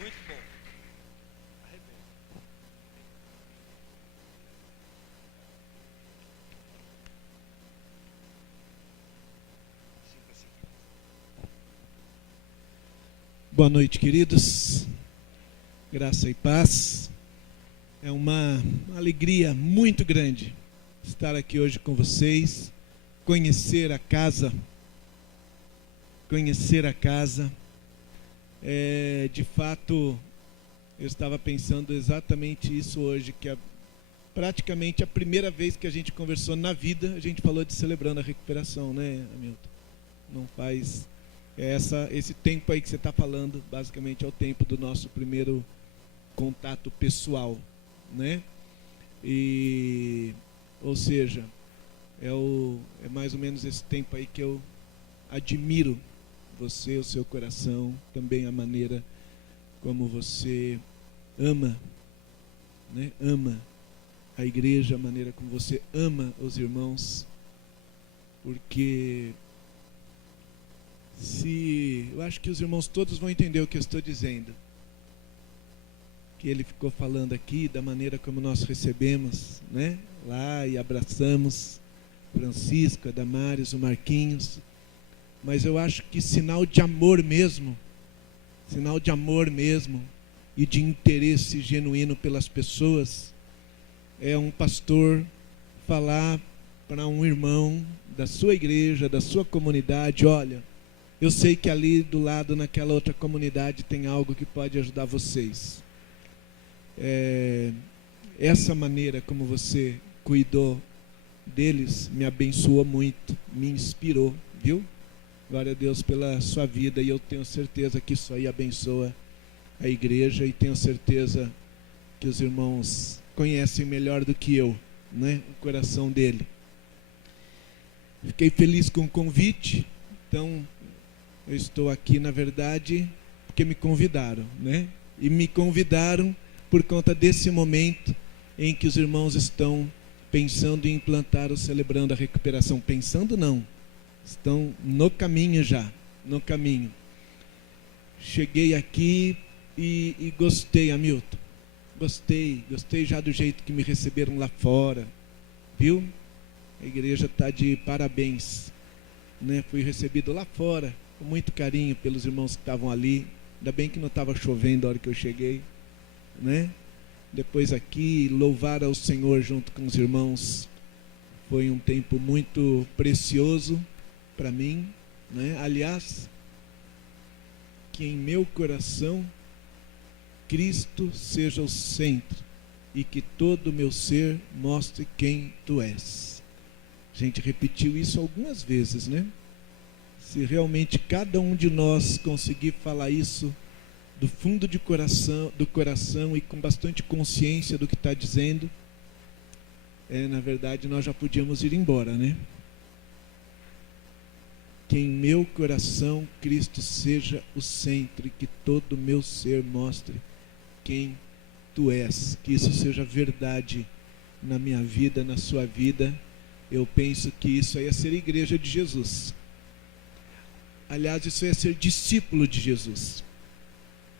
Muito bom. Arrebenta. Boa noite, queridos. Graça e paz. É uma alegria muito grande estar aqui hoje com vocês, conhecer a casa. De fato, eu estava pensando exatamente isso hoje, que praticamente a primeira vez que a gente conversou na vida, a gente falou de celebrando a recuperação, né, Hamilton? Não faz... esse tempo aí que você está falando, basicamente é o tempo do nosso primeiro contato pessoal, né? Ou seja, é mais ou menos esse tempo aí que eu admiro você, o seu coração, também a maneira como você ama, né? Ama a igreja, a maneira como você ama os irmãos, porque eu acho que os irmãos todos vão entender o que eu estou dizendo, que ele ficou falando aqui da maneira como nós recebemos, né, lá e abraçamos Francisco, a Damares, o Marquinhos, mas eu acho que sinal de amor mesmo e de interesse genuíno pelas pessoas é um pastor falar para um irmão da sua igreja, da sua comunidade: olha, eu sei que ali do lado, naquela outra comunidade, tem algo que pode ajudar vocês. Essa maneira como você cuidou deles me abençoou muito, me inspirou, viu? Glória a Deus pela sua vida, e eu tenho certeza que isso aí abençoa a igreja, e tenho certeza que os irmãos conhecem melhor do que eu, né, o coração dele. Fiquei feliz com o convite, então... eu estou aqui, na verdade, porque me convidaram, né? E me convidaram por conta desse momento em que os irmãos estão pensando em implantar o Celebrando a Recuperação. Pensando não, estão no caminho já, no caminho. Cheguei aqui e gostei, Hamilton. Gostei já do jeito que me receberam lá fora, viu? A igreja está de parabéns, né? Fui recebido lá fora com muito carinho pelos irmãos que estavam ali. Ainda bem que não estava chovendo a hora que eu cheguei, né? Depois aqui, louvar ao Senhor junto com os irmãos foi um tempo muito precioso para mim, né? Aliás, que em meu coração Cristo seja o centro e que todo o meu ser mostre quem tu és. A gente repetiu isso algumas vezes, né? Se realmente cada um de nós conseguir falar isso do fundo do coração e com bastante consciência do que está dizendo, na verdade nós já podíamos ir embora, né? Que em meu coração Cristo seja o centro e que todo o meu ser mostre quem tu és. Que isso seja verdade na minha vida, na sua vida. Eu penso que isso aí é ser igreja de Jesus. Aliás, isso é ser discípulo de Jesus.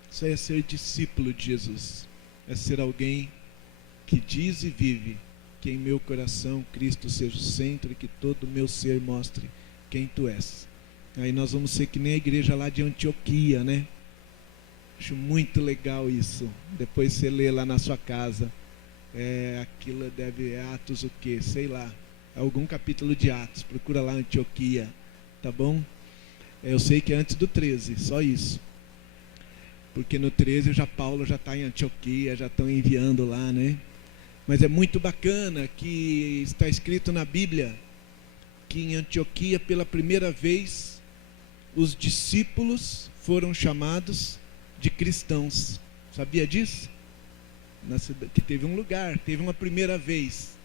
Isso é ser discípulo de Jesus. É ser alguém que diz e vive que em meu coração Cristo seja o centro e que todo o meu ser mostre quem tu és. Aí nós vamos ser que nem a igreja lá de Antioquia, né? Acho muito legal isso. Depois você lê lá na sua casa. Aquilo deve... Atos o quê? Sei lá. Algum capítulo de Atos. Procura lá Antioquia. Tá bom? Eu sei que é antes do 13, só isso. Porque no 13 Paulo já está em Antioquia, já estão enviando lá, né? Mas é muito bacana que está escrito na Bíblia que em Antioquia, pela primeira vez, os discípulos foram chamados de cristãos. Sabia disso? Que teve um lugar, teve uma primeira vez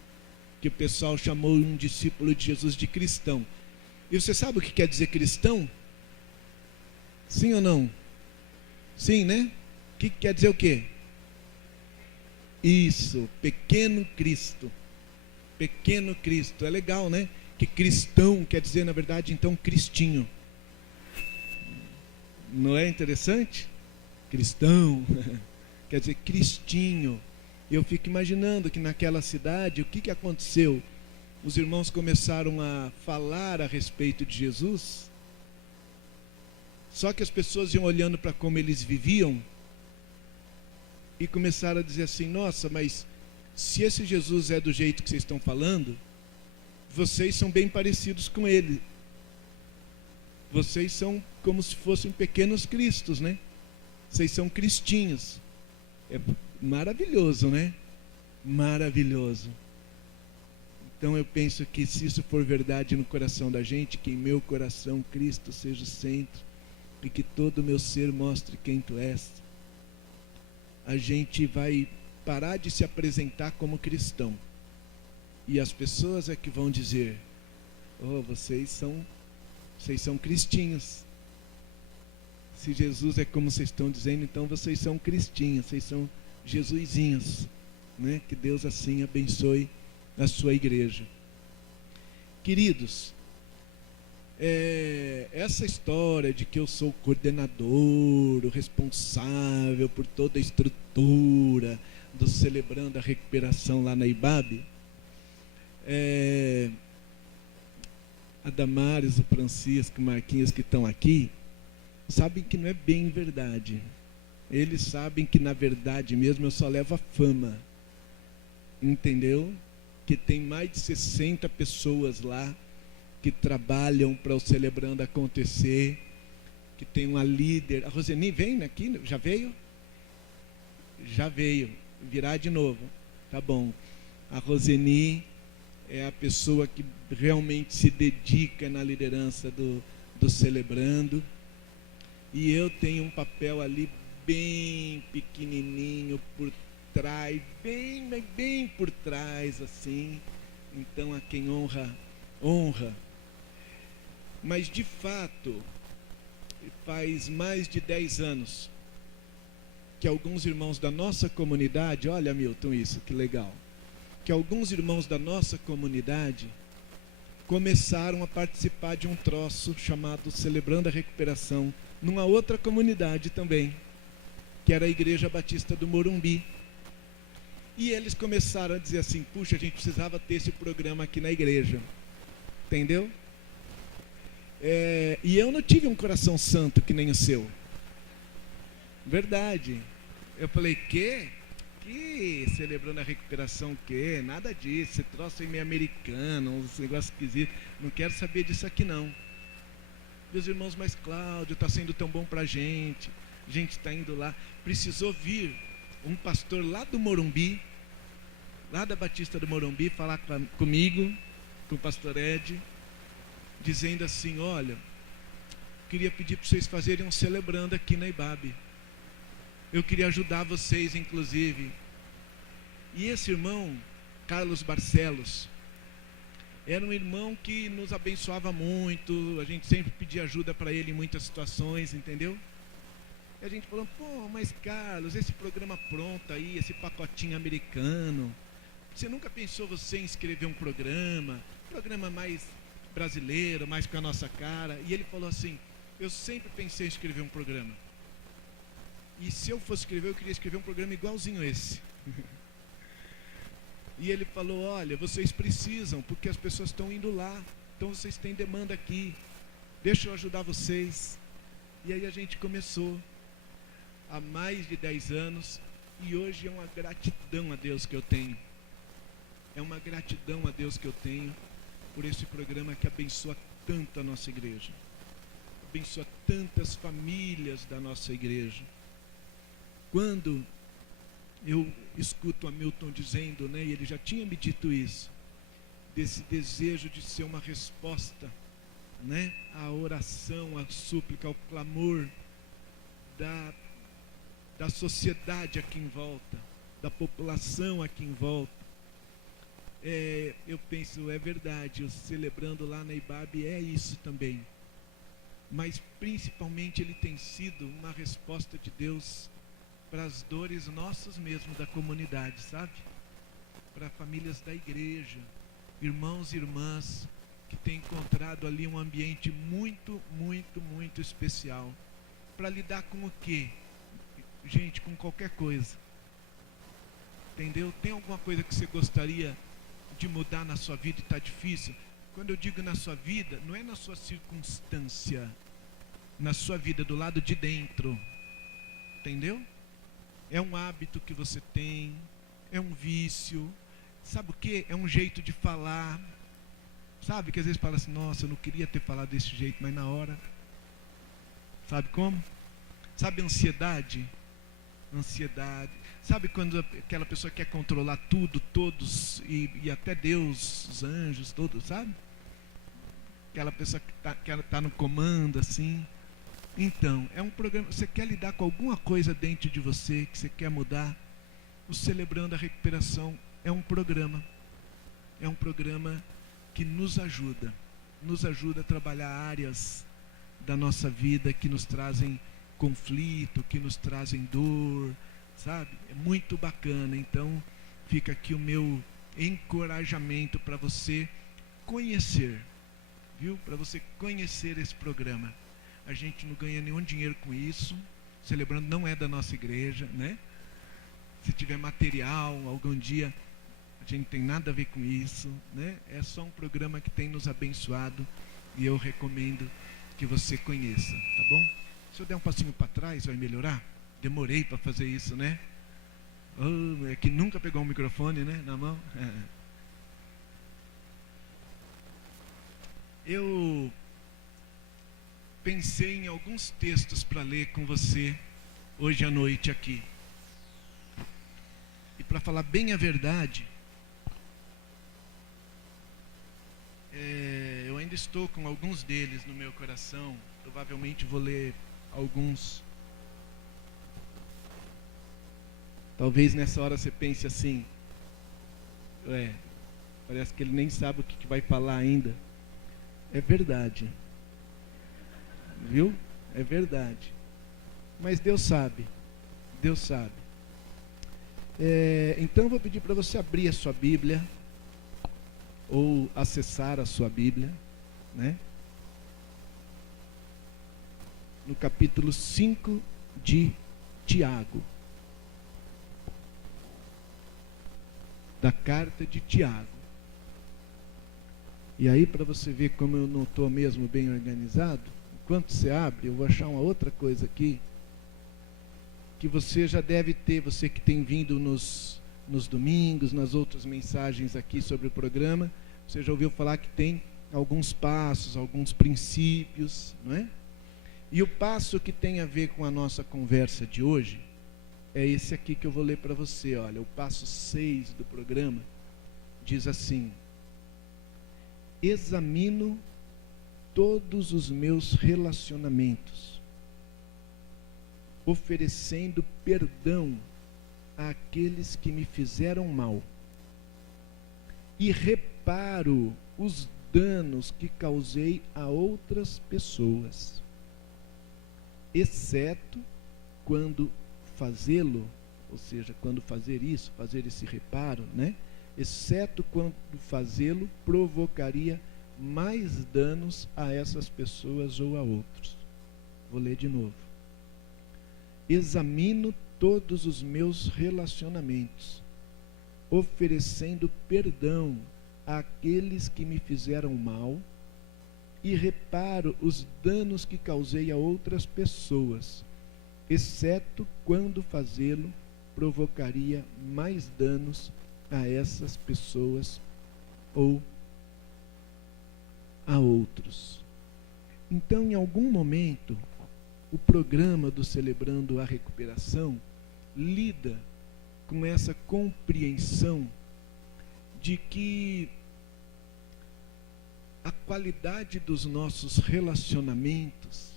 que o pessoal chamou um discípulo de Jesus de cristão. E você sabe o que quer dizer cristão? Sim ou não? Sim, né? Que quer dizer o quê? Isso, pequeno Cristo. Pequeno Cristo. É legal, né? Que cristão quer dizer, na verdade, então, cristinho. Não é interessante? cristão, quer dizer, cristinho. Eu fico imaginando que naquela cidade, o que aconteceu? Os irmãos começaram a falar a respeito de Jesus, só que as pessoas iam olhando para como eles viviam e começaram a dizer assim: nossa, mas se esse Jesus é do jeito que vocês estão falando, vocês são bem parecidos com ele. Vocês são como se fossem pequenos cristos, né? Vocês são cristinhos. É maravilhoso, né? Maravilhoso. Então eu penso que se isso for verdade no coração da gente, que em meu coração Cristo seja o centro e que todo o meu ser mostre quem tu és, a gente vai parar de se apresentar como cristão. E as pessoas é que vão dizer: oh, vocês são cristinhos. Se Jesus é como vocês estão dizendo, então vocês são cristinhos, vocês são jesuizinhos, né? Que Deus assim abençoe a sua igreja. Queridos, essa história de que eu sou o coordenador, o responsável por toda a estrutura do Celebrando a Recuperação lá na IBAB, a Damares, o Francisco, o Marquinhos que estão aqui, sabem que não é bem verdade. Eles sabem que na verdade mesmo eu só levo a fama, entendeu? Que tem mais de 60 pessoas lá que trabalham para o Celebrando acontecer, que tem uma líder. A Roseni vem aqui? Já veio? Já veio. Virá de novo. Tá bom. A Roseni é a pessoa que realmente se dedica na liderança do Celebrando. E eu tenho um papel ali bem pequenininho por trás, bem por trás, assim. Então, a quem honra, honra. Mas, de fato, faz mais de 10 anos que alguns irmãos da nossa comunidade, olha, Milton, isso, que legal, que alguns irmãos da nossa comunidade começaram a participar de um troço chamado Celebrando a Recuperação, numa outra comunidade também, que era a Igreja Batista do Morumbi. E eles começaram a dizer assim: puxa, a gente precisava ter esse programa aqui na igreja, entendeu? E eu não tive um coração santo que nem o seu, verdade. Eu falei: que Celebrando a Recuperação, que? Nada disso, você troço aí meio americano, uns negócios esquisitos, não quero saber disso aqui não. Meus irmãos, mas Cláudio, está sendo tão bom para a gente está indo lá. Precisou vir um pastor lá do Morumbi, lá da Batista do Morumbi, falar comigo, com o pastor Ed, dizendo assim: olha, queria pedir para vocês fazerem um Celebrando aqui na IBAB. Eu queria ajudar vocês, inclusive. E esse irmão, Carlos Barcelos, era um irmão que nos abençoava muito. A gente sempre pedia ajuda para ele em muitas situações, entendeu? E a gente falou: pô, mas Carlos, esse programa pronto aí, esse pacotinho americano, você nunca pensou você em escrever um programa mais brasileiro, mais com a nossa cara? E ele falou assim: eu sempre pensei em escrever um programa. E se eu fosse escrever, eu queria escrever um programa igualzinho esse. E ele falou: olha, vocês precisam, porque as pessoas estão indo lá, então vocês têm demanda aqui, deixa eu ajudar vocês. E aí a gente começou há mais de 10 anos, e hoje é uma gratidão a Deus que eu tenho. É uma gratidão a Deus que eu tenho por esse programa que abençoa tanto a nossa igreja, abençoa tantas famílias da nossa igreja. Quando eu escuto a Milton dizendo, né, e ele já tinha me dito isso, desse desejo de ser uma resposta, né, à oração, à súplica, ao clamor da sociedade aqui em volta, da população aqui em volta. Eu penso, é verdade, o Celebrando lá na IBAB é isso também. Mas principalmente ele tem sido uma resposta de Deus para as dores nossas mesmo, da comunidade, sabe? Para famílias da igreja, irmãos e irmãs que têm encontrado ali um ambiente muito, muito, muito especial. Para lidar com o quê? gente, com qualquer coisa. Entendeu? Tem alguma coisa que você gostaria de mudar na sua vida e está difícil? Quando eu digo na sua vida, não é na sua circunstância, na sua vida, do lado de dentro. Entendeu? É um hábito que você tem, é um vício. Sabe o que? É um jeito de falar. Sabe que às vezes fala assim, nossa, eu não queria ter falado desse jeito, mas na hora. Sabe como? Sabe ansiedade? Ansiedade. Sabe quando aquela pessoa quer controlar tudo, todos, e até Deus, os anjos, todos, sabe? Aquela pessoa que tá no comando, assim. Então, é um programa, você quer lidar com alguma coisa dentro de você, que você quer mudar, o Celebrando a Recuperação é um programa. É um programa que nos ajuda a trabalhar áreas da nossa vida que nos trazem conflito, que nos trazem dor, sabe? É muito bacana. Então, fica aqui o meu encorajamento para você conhecer, viu? Para você conhecer esse programa. A gente não ganha nenhum dinheiro com isso. Celebrando não é da nossa igreja, né? Se tiver material, algum dia, a gente não tem nada a ver com isso, né? É só um programa que tem nos abençoado e eu recomendo que você conheça, tá bom? Se eu der um passinho para trás, vai melhorar? Demorei para fazer isso, né? Oh, é que nunca pegou um microfone, né, na mão. Eu pensei em alguns textos para ler com você hoje à noite aqui. E para falar bem a verdade, eu ainda estou com alguns deles no meu coração. Provavelmente vou ler alguns. Talvez nessa hora você pense assim, parece que ele nem sabe o que vai falar ainda. É verdade. Viu? É verdade. Mas Deus sabe. Deus sabe. Então eu vou pedir para você abrir a sua Bíblia, ou acessar a sua Bíblia, né? No capítulo 5 de Tiago. Da carta de Tiago. E aí, para você ver como eu não estou mesmo bem organizado, enquanto você abre, eu vou achar uma outra coisa aqui, que você já deve ter, você que tem vindo nos domingos, nas outras mensagens aqui sobre o programa, você já ouviu falar que tem alguns passos, alguns princípios, não é? E o passo que tem a ver com a nossa conversa de hoje, é esse aqui que eu vou ler para você, olha, o passo 6 do programa, diz assim: examino todos os meus relacionamentos, oferecendo perdão àqueles que me fizeram mal, e reparo os danos que causei a outras pessoas, exceto quando fazê-lo, ou seja, quando fazer isso, fazer esse reparo, né? Exceto quando fazê-lo provocaria mais danos a essas pessoas ou a outros. Vou ler de novo. Examino todos os meus relacionamentos, oferecendo perdão àqueles que me fizeram mal, e reparo os danos que causei a outras pessoas, exceto quando fazê-lo provocaria mais danos a essas pessoas ou a outros. Então, em algum momento, o programa do Celebrando a Recuperação lida com essa compreensão de que a qualidade dos nossos relacionamentos,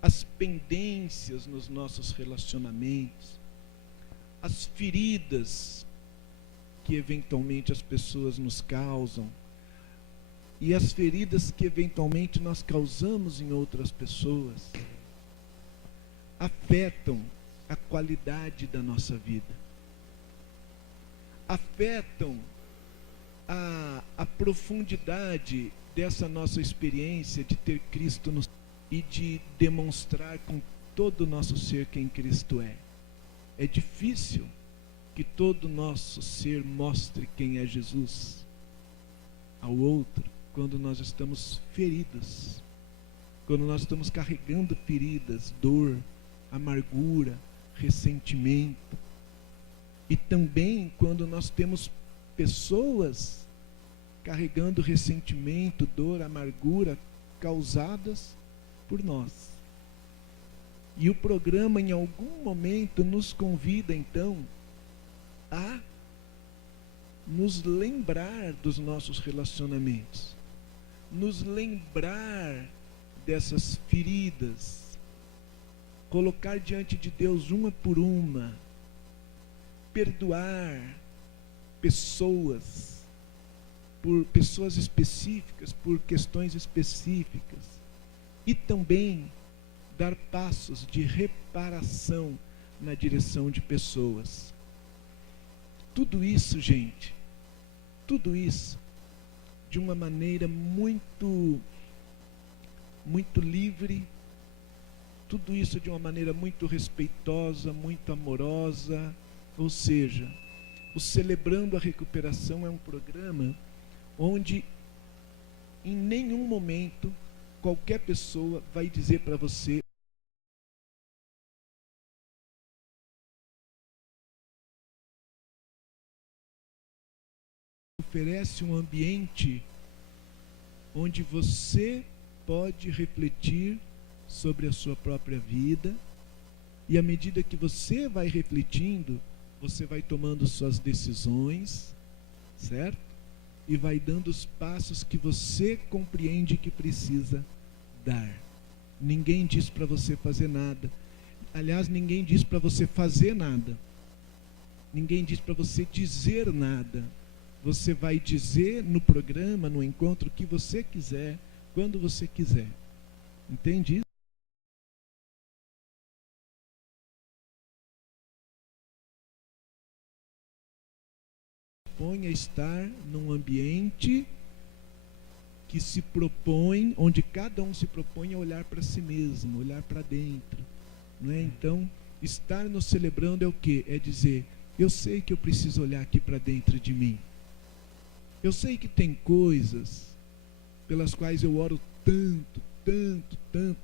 as pendências nos nossos relacionamentos, as feridas que eventualmente as pessoas nos causam, e as feridas que eventualmente nós causamos em outras pessoas, afetam a qualidade da nossa vida, afetam a profundidade dessa nossa experiência de ter Cristo e de demonstrar com todo o nosso ser quem Cristo é. É difícil que todo nosso ser mostre quem é Jesus ao outro quando nós estamos feridos, quando nós estamos carregando feridas, dor, amargura, ressentimento. E também quando nós temos pessoas carregando ressentimento, dor, amargura causadas por nós. E o programa em algum momento nos convida então a nos lembrar dos nossos relacionamentos, nos lembrar dessas feridas, colocar diante de Deus uma por uma, perdoar pessoas, por pessoas específicas, por questões específicas, e também dar passos de reparação na direção de pessoas. Tudo isso, gente, tudo isso de uma maneira muito livre, tudo isso de uma maneira muito respeitosa, muito amorosa. Ou seja, o Celebrando a Recuperação é um programa onde em nenhum momento qualquer pessoa vai dizer para você oferece um ambiente onde você pode refletir sobre a sua própria vida, e à medida que você vai refletindo, você vai tomando suas decisões, certo? E vai dando os passos que você compreende que precisa dar. Ninguém diz para você fazer nada. Aliás, ninguém diz para você fazer nada. Ninguém diz para você dizer nada. Você vai dizer no programa, no encontro, o que você quiser, quando você quiser. Entende isso? Propõe a estar num ambiente que se propõe, onde cada um se propõe a olhar para si mesmo, olhar para dentro, não é? Então, estar no Celebrando é o quê? É dizer, eu sei que eu preciso olhar aqui para dentro de mim. Eu sei que tem coisas pelas quais eu oro tanto,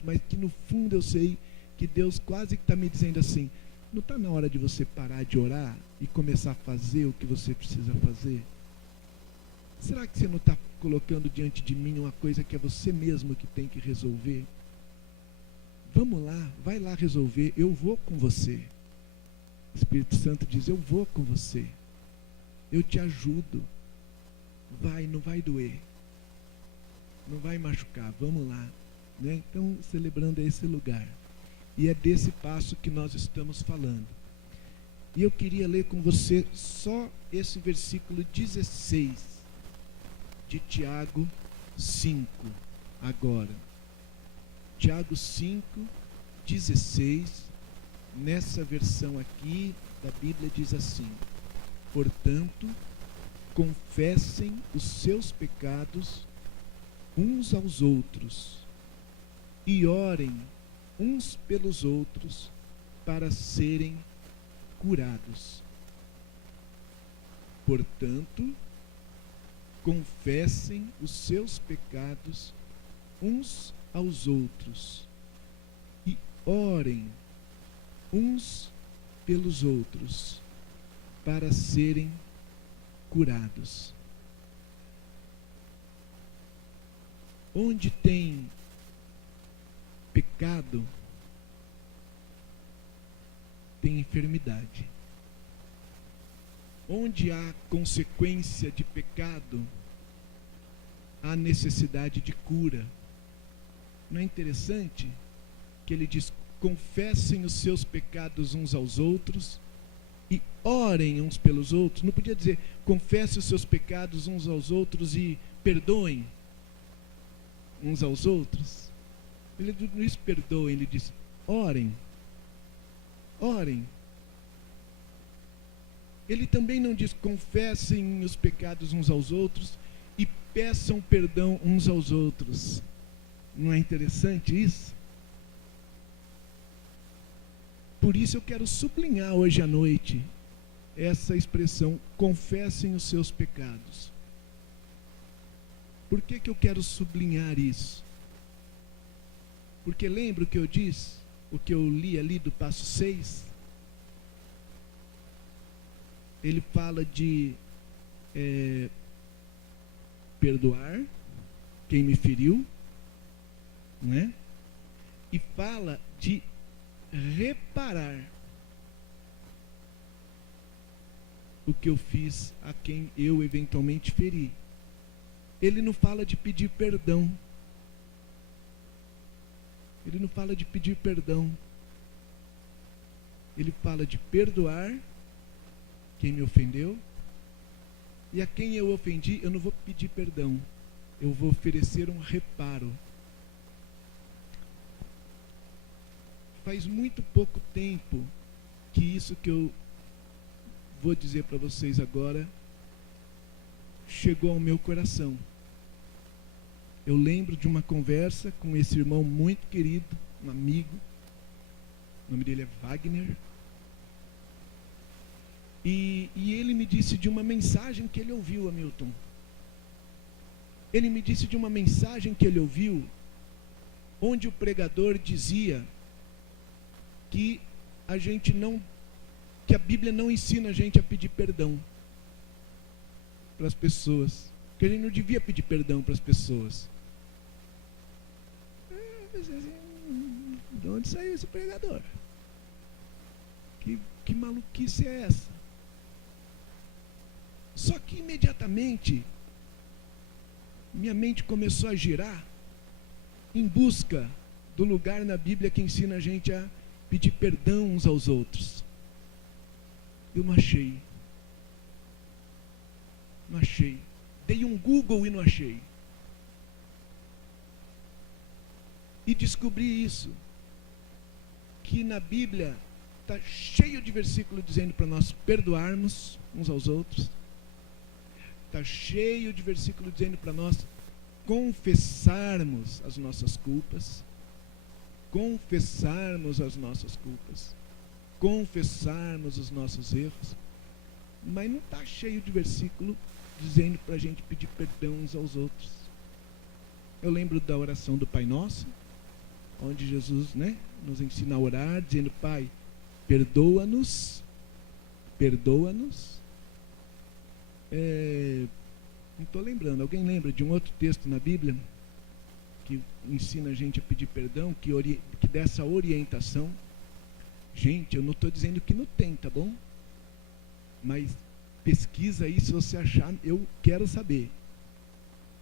mas que no fundo eu sei que Deus quase que está me dizendo assim, não está na hora de você parar de orar e começar a fazer o que você precisa fazer? Será que você não está colocando diante de mim uma coisa que é você mesmo que tem que resolver? Vamos lá, vai lá resolver, eu vou com você. O Espírito Santo diz, eu vou com você, eu te ajudo. Vai, não vai doer, não vai machucar, vamos lá, né? Então, Celebrando esse lugar, e é desse passo que nós estamos falando. E eu queria ler com você só esse versículo 16 de Tiago 5 agora. Tiago 5, 16, nessa versão aqui da Bíblia diz assim: portanto, confessem os seus pecados uns aos outros e orem uns pelos outros para serem curados. Portanto, confessem os seus pecados uns aos outros e orem uns pelos outros para serem curados. Onde tem pecado, tem enfermidade. Onde há consequência de pecado, há necessidade de cura. Não é interessante que ele diz, confessem os seus pecados uns aos outros e orem uns pelos outros? Não podia dizer, confessem os seus pecados uns aos outros e perdoem uns aos outros? Ele não diz perdoem, ele diz orem. Orem. Ele também não diz confessem os pecados uns aos outros e peçam perdão uns aos outros. Não é interessante isso? por isso eu quero sublinhar hoje à noite essa expressão, confessem os seus pecados. Por que eu quero sublinhar isso? Porque lembra o que eu disse, o que eu li ali do passo 6? Ele fala de perdoar quem me feriu, não é? E fala de reparar o que eu fiz a quem eu eventualmente feri. Ele não fala de pedir perdão. Ele não fala de pedir perdão. Ele fala de perdoar quem me ofendeu. E a quem eu ofendi, eu não vou pedir perdão. Eu vou oferecer um reparo. Faz muito pouco tempo que isso que eu vou dizer para vocês agora chegou ao meu coração. Eu lembro de uma conversa com esse irmão muito querido, um amigo. O nome dele é Wagner. E ele me disse de uma mensagem que ele ouviu, Hamilton. Ele me disse de uma mensagem que ele ouviu, onde o pregador dizia que que a Bíblia não ensina a gente a pedir perdão para as pessoas, que a gente não devia pedir perdão para as pessoas. De onde saiu esse pregador? Que maluquice é essa? Só que imediatamente minha mente começou a girar em busca do lugar na Bíblia que ensina a gente a pedir perdão uns aos outros. Eu não achei. Não achei. Dei um Google e não achei. E descobri isso, que na Bíblia está cheio de versículos dizendo para nós perdoarmos uns aos outros. Está cheio de versículos dizendo para nós confessarmos as nossas culpas. Confessarmos as nossas culpas. Confessarmos os nossos erros. Mas não está cheio de versículo dizendo para a gente pedir perdão uns aos outros. Eu lembro da oração do Pai Nosso, onde Jesus, nos ensina a orar, dizendo: Pai, perdoa-nos, perdoa-nos. Não estou lembrando. Alguém lembra de um outro texto na Bíblia que ensina a gente a pedir perdão, que dá essa orientação? Gente, eu não estou dizendo que não tem, tá bom? Mas pesquisa aí, se você achar, eu quero saber.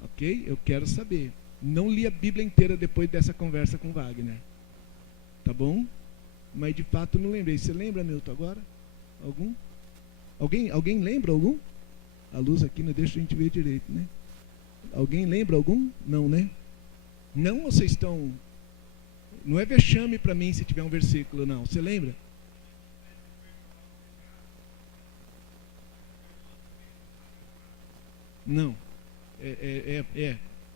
Ok? Eu quero saber. Não li a Bíblia inteira depois dessa conversa com Wagner. Tá bom? Mas de fato não lembrei. Você lembra, Milton, agora? Algum? Alguém lembra algum? A luz aqui não deixa a gente ver direito, né? Alguém lembra algum? Não, né? Não, vocês estão... Não é vexame para mim se tiver um versículo, não. Você lembra? Não.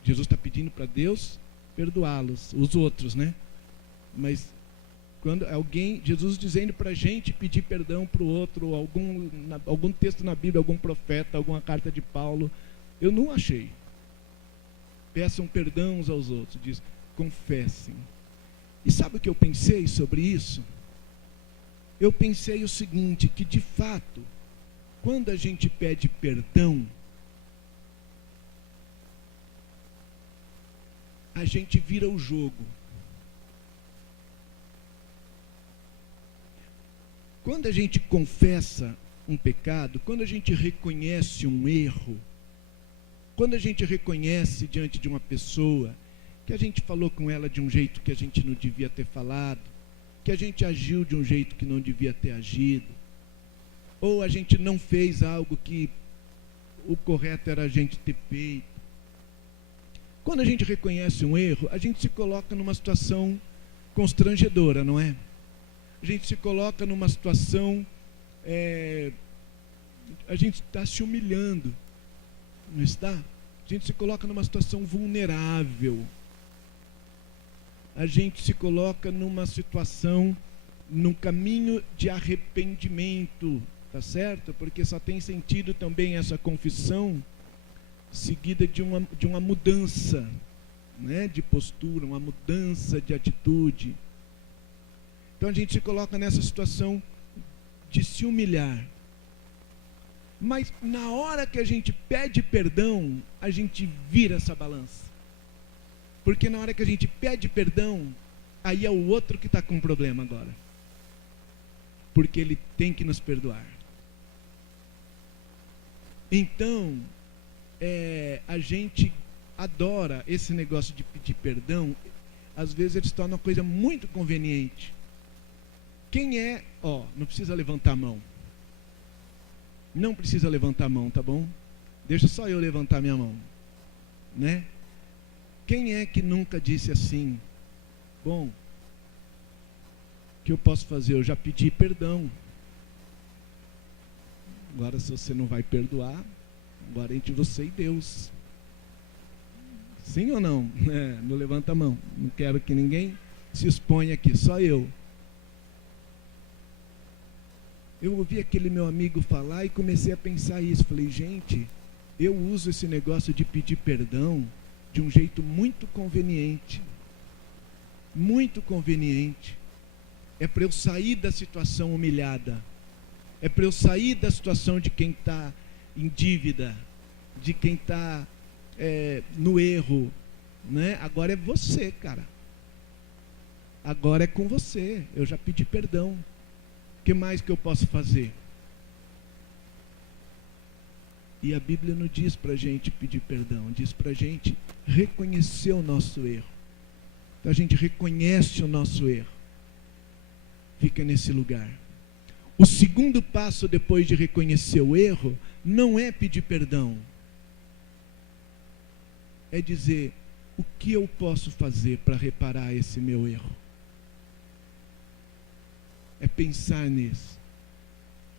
Jesus está pedindo para Deus perdoá-los, os outros, né? Mas quando Jesus dizendo para a gente pedir perdão para o outro, algum texto na Bíblia, algum profeta, alguma carta de Paulo, eu não achei. Peçam perdão uns aos outros, diz, confessem. E sabe o que eu pensei sobre isso? Eu pensei o seguinte, que de fato, quando a gente pede perdão, a gente vira o jogo. Quando a gente confessa um pecado, quando a gente reconhece um erro, quando a gente reconhece diante de uma pessoa que a gente falou com ela de um jeito que a gente não devia ter falado, que a gente agiu de um jeito que não devia ter agido, ou a gente não fez algo que o correto era a gente ter feito. Quando a gente reconhece um erro, a gente se coloca numa situação constrangedora, não é? A gente se coloca numa situação, a gente está se humilhando, não está? A gente se coloca numa situação vulnerável. A gente se coloca numa situação num caminho de arrependimento, tá certo? Porque só tem sentido também essa confissão seguida de uma mudança, né, de postura, uma mudança de atitude. Então a gente se coloca nessa situação de se humilhar. Mas na hora que a gente pede perdão, a gente vira essa balança. Porque na hora que a gente pede perdão, aí é o outro que está com problema agora. Porque ele tem que nos perdoar. Então, a gente adora esse negócio de pedir perdão. Às vezes ele se torna uma coisa muito conveniente. Quem é, não precisa levantar a mão. Não precisa levantar a mão, tá bom? Deixa só eu levantar minha mão, né? Quem é que nunca disse assim: bom, o que eu posso fazer? Eu já pedi perdão. Agora, se você não vai perdoar, agora entre você e Deus. Sim ou não? Não levanta a mão. Não quero que ninguém se exponha aqui, só eu. Eu ouvi aquele meu amigo falar e comecei a pensar isso. Falei, gente, eu uso esse negócio de pedir perdão de um jeito muito conveniente. Muito conveniente. É para eu sair da situação humilhada. É para eu sair da situação de quem está em dívida, de quem está no erro, né? Agora é você, cara. Agora é com você. Eu já pedi perdão. O que mais que eu posso fazer? E a Bíblia não diz para a gente pedir perdão, diz para a gente reconhecer o nosso erro. Então a gente reconhece o nosso erro. Fica nesse lugar. O segundo passo depois de reconhecer o erro não é pedir perdão. É dizer, o que eu posso fazer para reparar esse meu erro? É pensar nisso.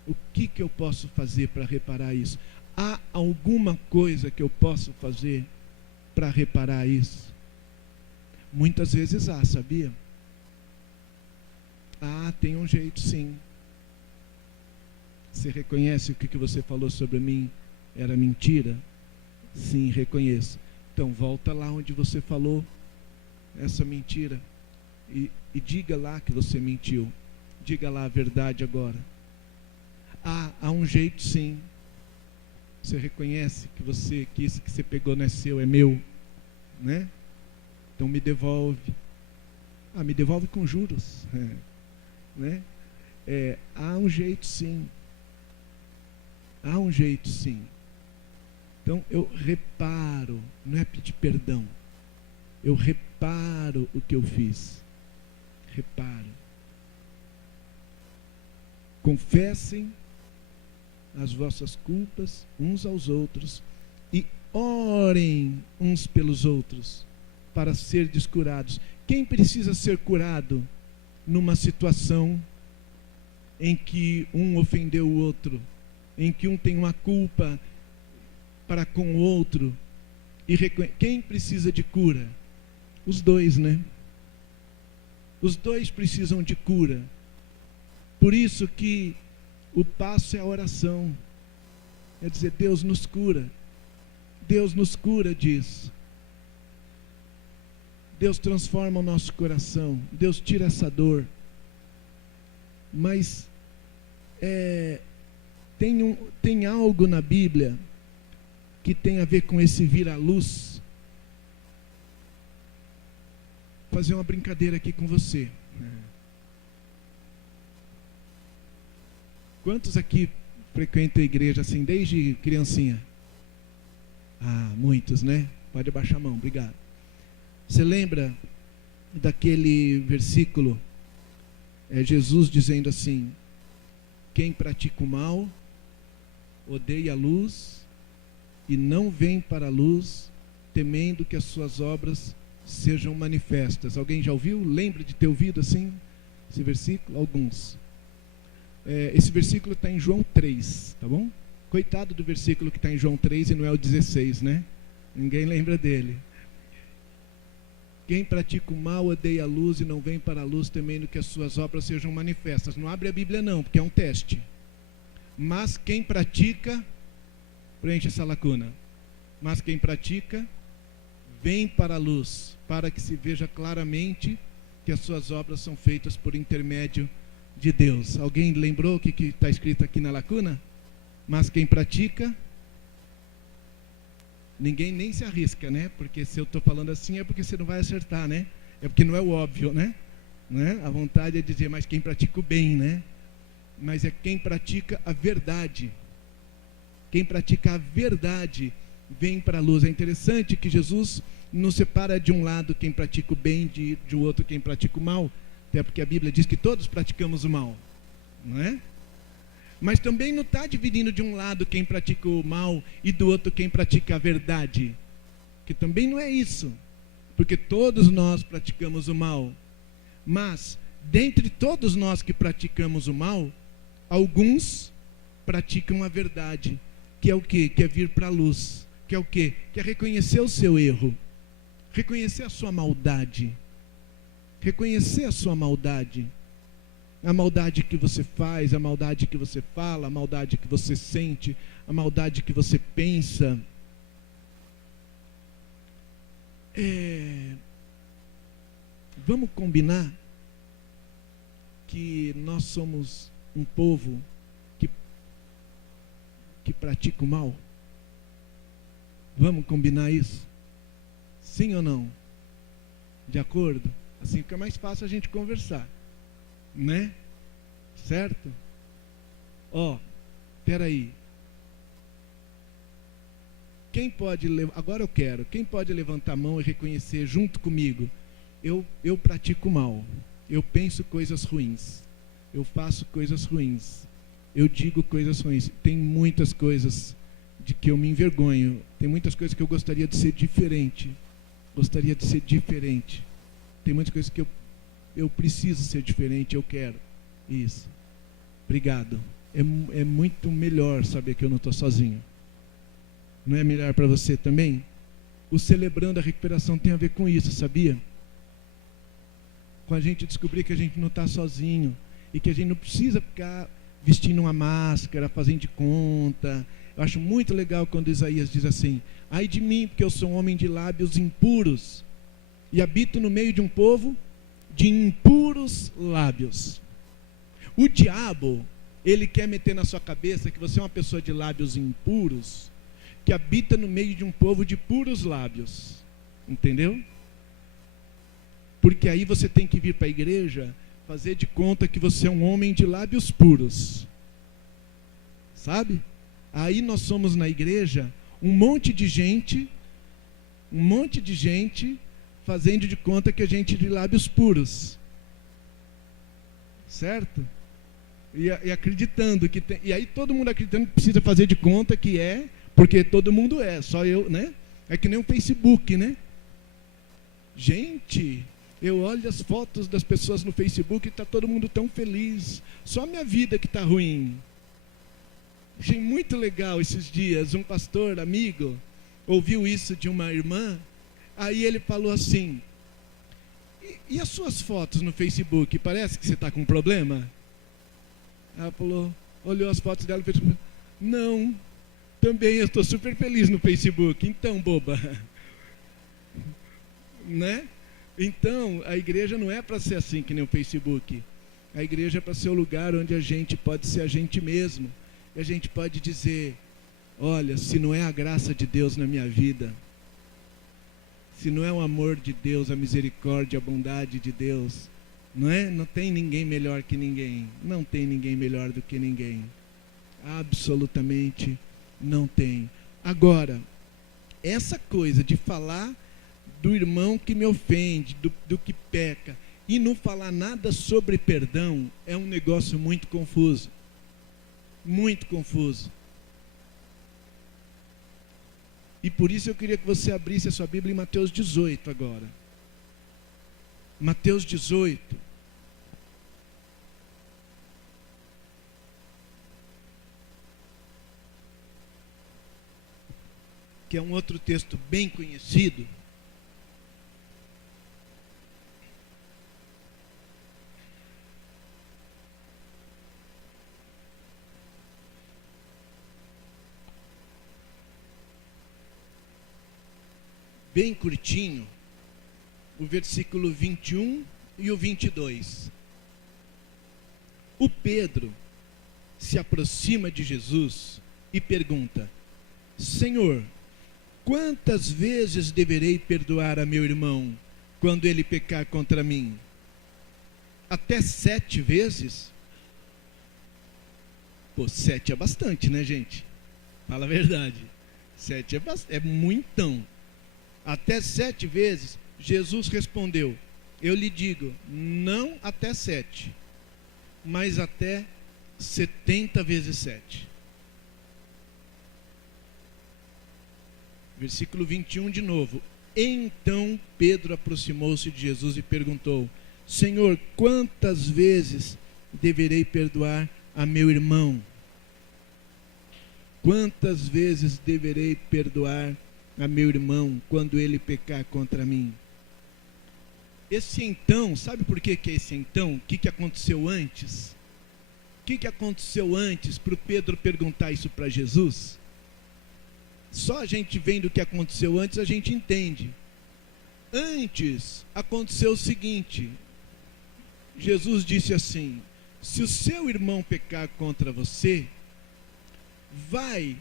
O que eu posso fazer para reparar isso? Há alguma coisa que eu posso fazer para reparar isso? Muitas vezes há, sabia? Tem um jeito, sim. Você reconhece que o que você falou sobre mim era mentira? Sim, reconheço. Então volta lá onde você falou essa mentira e diga lá que você mentiu. Diga lá a verdade agora. Há um jeito, sim. Você reconhece que isso que você pegou não é seu, é meu, né? Então me devolve. Me devolve com juros, né? Há um jeito, sim. Há um jeito, sim. Então eu reparo, não é pedir perdão. Eu reparo o que eu fiz. Reparo. Confessem as vossas culpas uns aos outros e orem uns pelos outros para serdes curados. Quem precisa ser curado numa situação em que um ofendeu o outro, em que um tem uma culpa para com o outro, e quem precisa de cura? Os dois, né? Os dois precisam de cura. Por isso que o passo é a oração. É dizer, Deus nos cura. Deus nos cura disso. Deus transforma o nosso coração. Deus tira essa dor. Mas tem algo na Bíblia que tem a ver com esse vir à luz. Vou fazer uma brincadeira aqui com você. Quantos aqui frequentam a igreja assim desde criancinha? Muitos, né? Pode abaixar a mão, obrigado. Você lembra daquele versículo? Jesus dizendo assim: quem pratica o mal odeia a luz e não vem para a luz, temendo que as suas obras sejam manifestas. Alguém já ouviu? Lembra de ter ouvido assim esse versículo? Alguns. Esse versículo está em João 3, tá bom? Coitado do versículo que está em João 3 e não é o 16, né? Ninguém lembra dele. Quem pratica o mal odeia a luz e não vem para a luz, temendo que as suas obras sejam manifestas. Não abre a Bíblia não, porque é um teste. Mas quem pratica, preenche essa lacuna. Mas quem pratica, vem para a luz, para que se veja claramente que as suas obras são feitas por intermédio de Deus. Alguém lembrou o que está escrito aqui na lacuna? Mas quem pratica, ninguém nem se arrisca, né? Porque se eu estou falando assim é porque você não vai acertar, né? É porque não é o óbvio, né? A vontade é dizer, mas quem pratica o bem, né? Mas é quem pratica a verdade. Quem pratica a verdade vem para a luz. É interessante que Jesus não separa de um lado quem pratica o bem de outro quem pratica o mal, até porque a Bíblia diz que todos praticamos o mal, não é? Mas também não está dividindo de um lado quem pratica o mal e do outro quem pratica a verdade, que também não é isso, porque todos nós praticamos o mal, mas dentre todos nós que praticamos o mal, alguns praticam a verdade, que é o quê? Que é vir para a luz, que é o quê? Que é reconhecer o seu erro, reconhecer a sua maldade, reconhecer a sua maldade, a maldade que você faz, a maldade que você fala, a maldade que você sente, a maldade que você pensa. Vamos combinar que nós somos um povo que pratica o mal? Vamos combinar isso? Sim ou não? De acordo? Assim fica mais fácil a gente conversar, né? Certo? Peraí. Quem pode, agora eu quero, quem pode levantar a mão e reconhecer junto comigo? Eu pratico mal, eu penso coisas ruins, eu faço coisas ruins, eu digo coisas ruins. Tem muitas coisas de que eu me envergonho, tem muitas coisas que eu gostaria de ser diferente, tem muitas coisas que eu preciso ser diferente, eu quero isso. Obrigado. É muito melhor saber que eu não estou sozinho. Não é melhor para você também? O Celebrando a Recuperação tem a ver com isso, sabia? Com a gente descobrir que a gente não está sozinho e que a gente não precisa ficar vestindo uma máscara, fazendo de conta. Eu acho muito legal quando Isaías diz assim: ai de mim, porque eu sou um homem de lábios impuros e habito no meio de um povo de impuros lábios. O diabo, ele quer meter na sua cabeça que você é uma pessoa de lábios impuros, que habita no meio de um povo de puros lábios. Entendeu? Porque aí você tem que vir para a igreja fazer de conta que você é um homem de lábios puros. Sabe? Aí nós somos na igreja um monte de gente fazendo de conta que a gente é de lábios puros. Certo? E acreditando que tem, e aí todo mundo acreditando que precisa fazer de conta que é, porque todo mundo é, só eu, né? É que nem o Facebook, né? Gente, eu olho as fotos das pessoas no Facebook e está todo mundo tão feliz, só a minha vida que está ruim. Achei muito legal esses dias, um pastor amigo ouviu isso de uma irmã, aí ele falou assim: e as suas fotos no Facebook, parece que você está com problema? Ela falou, olhou as fotos dela e fez: não, também eu estou super feliz no Facebook. Então, boba, né? Então, a igreja não é para ser assim que nem o Facebook. A igreja é para ser o lugar onde a gente pode ser a gente mesmo. E a gente pode dizer: olha, se não é a graça de Deus na minha vida, se não é o amor de Deus, a misericórdia, a bondade de Deus, não é? Não tem ninguém melhor que ninguém. Não tem ninguém melhor do que ninguém. Absolutamente não tem. Agora, essa coisa de falar do irmão que me ofende, do que peca, e não falar nada sobre perdão, é um negócio muito confuso. Muito confuso. E por isso eu queria que você abrisse a sua Bíblia em Mateus 18 agora. Mateus 18. Que é um outro texto bem conhecido. bem curtinho, o versículo 21 e o 22. O Pedro se aproxima de Jesus e pergunta: Senhor, quantas vezes deverei perdoar a meu irmão quando ele pecar contra mim? Até 7 vezes? Pô, 7 é bastante, né, gente? Fala a verdade. 7 é muitão. Até 7 vezes? Jesus respondeu: eu lhe digo, não até 7, mas até 70 vezes 7. Versículo 21 de novo. Então Pedro aproximou-se de Jesus e perguntou: Senhor, quantas vezes deverei perdoar a meu irmão? Quantas vezes deverei perdoar a meu irmão quando ele pecar contra mim? Esse então, sabe por que é esse então? O que aconteceu antes? O que aconteceu antes para o Pedro perguntar isso para Jesus? Só a gente vendo o que aconteceu antes, a gente entende. Antes, aconteceu o seguinte: Jesus disse assim: se o seu irmão pecar contra você, vai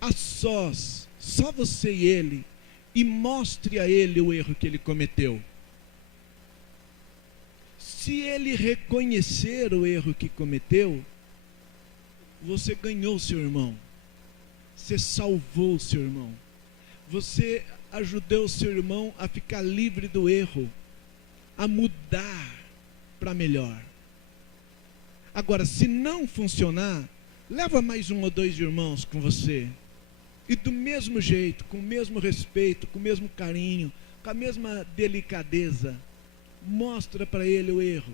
a sós, só você e ele, e mostre a ele o erro que ele cometeu. Se ele reconhecer o erro que cometeu, você ganhou o seu irmão. Você salvou o seu irmão. Você ajudou o seu irmão a ficar livre do erro, a mudar para melhor. Agora, se não funcionar, leva mais 1 ou 2 irmãos com você. E do mesmo jeito, com o mesmo respeito, com o mesmo carinho, com a mesma delicadeza, mostra para ele o erro.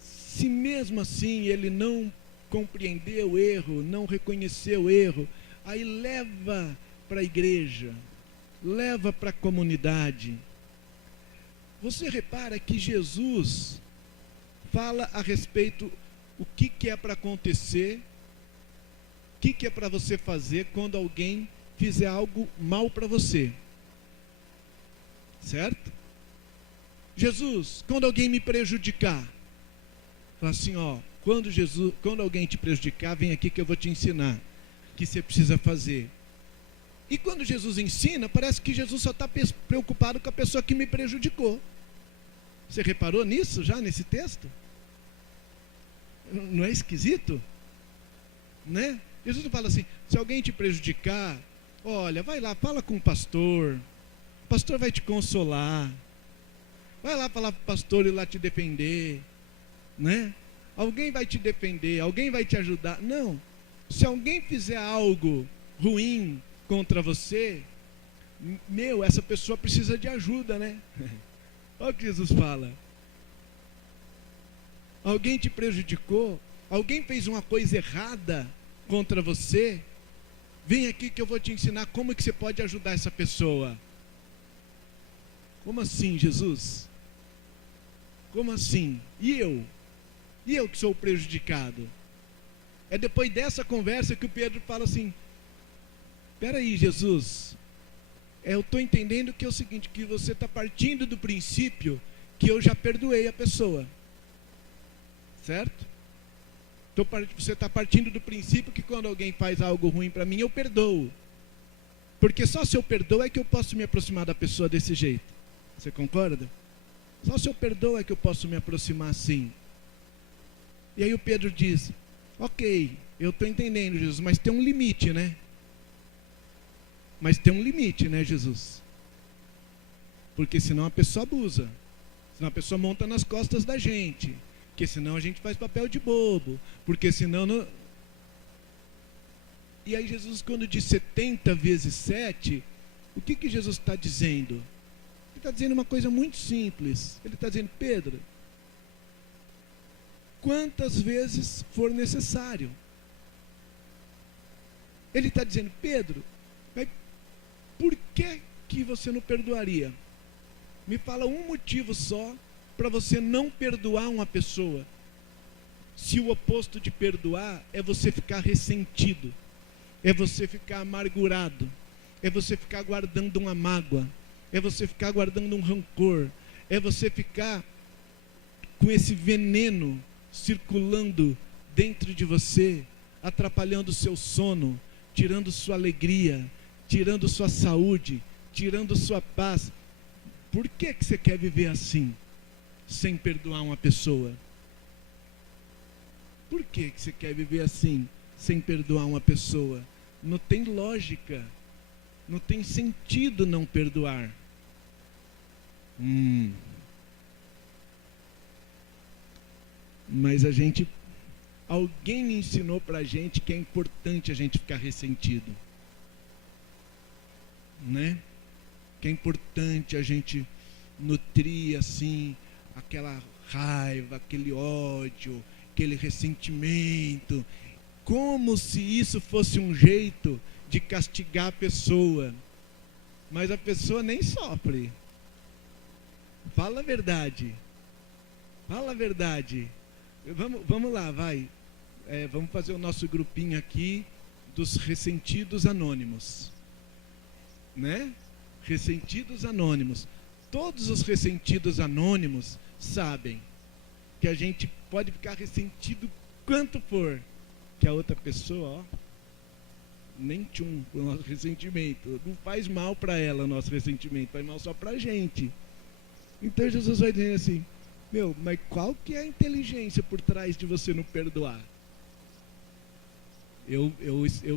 Se mesmo assim ele não compreender o erro, não reconhecer o erro, aí leva para a igreja, leva para a comunidade. Você repara que Jesus fala a respeito o que é para acontecer, o que é para você fazer quando alguém fizer algo mal para você. Certo? Jesus, quando alguém me prejudicar, fala assim, ó, quando alguém te prejudicar, vem aqui que eu vou te ensinar o que você precisa fazer. E quando Jesus ensina, parece que Jesus só está preocupado com a pessoa que me prejudicou. Você reparou nisso já, nesse texto? Não é esquisito? Né? Jesus não fala assim, se alguém te prejudicar, olha, vai lá, fala com o pastor vai te consolar, vai lá falar para o pastor ir lá te defender, né? Alguém vai te defender, alguém vai te ajudar. Não, se alguém fizer algo ruim contra você, essa pessoa precisa de ajuda, né? Olha o que Jesus fala. Alguém te prejudicou, alguém fez uma coisa errada contra você, vem aqui que eu vou te ensinar como que você pode ajudar essa pessoa. Como assim, Jesus? Como assim? E eu? E eu que sou o prejudicado? É depois dessa conversa que o Pedro fala assim, espera aí, Jesus, eu estou entendendo que é o seguinte, que você está partindo do princípio que eu já perdoei a pessoa. Certo? Você está partindo do princípio que quando alguém faz algo ruim para mim, eu perdoo. Porque só se eu perdoo é que eu posso me aproximar da pessoa desse jeito. Você concorda? Só se eu perdoo é que eu posso me aproximar assim. E aí o Pedro diz, ok, eu estou entendendo, Jesus, mas tem um limite, né? Mas tem um limite, né, Jesus? Porque senão a pessoa abusa. Senão a pessoa monta nas costas da gente. Porque senão a gente faz papel de bobo. Porque senão... Não... E aí Jesus, quando diz 70 vezes 7, o que Jesus está dizendo? Ele está dizendo uma coisa muito simples. Ele está dizendo, Pedro, quantas vezes for necessário. Ele está dizendo, Pedro, mas por que você não perdoaria? Me fala um motivo só para você não perdoar uma pessoa. Se o oposto de perdoar é você ficar ressentido. é você ficar amargurado, é você ficar guardando uma mágoa, é você ficar guardando um rancor, é você ficar com esse veneno circulando dentro de você, atrapalhando o seu sono, tirando sua alegria, tirando sua saúde, tirando sua paz. Por que você quer viver assim, sem perdoar uma pessoa? Por que você quer viver assim, sem perdoar uma pessoa? Não tem lógica, não tem sentido não perdoar. Mas alguém ensinou pra gente que é importante a gente ficar ressentido, né? Que é importante a gente nutrir assim aquela raiva, aquele ódio, aquele ressentimento, como se isso fosse um jeito de castigar a pessoa. Mas a pessoa nem sofre. Fala a verdade. Fala a verdade. Vamos lá, vai. Vamos fazer o nosso grupinho aqui dos ressentidos anônimos, né? Ressentidos anônimos. Todos os ressentidos anônimos sabem que a gente pode ficar ressentido quanto for, que a outra pessoa, nem tchum com o nosso ressentimento. Não faz mal para ela o nosso ressentimento, faz mal só para a gente. Então Jesus vai dizer assim, mas qual que é a inteligência por trás de você não perdoar? Eu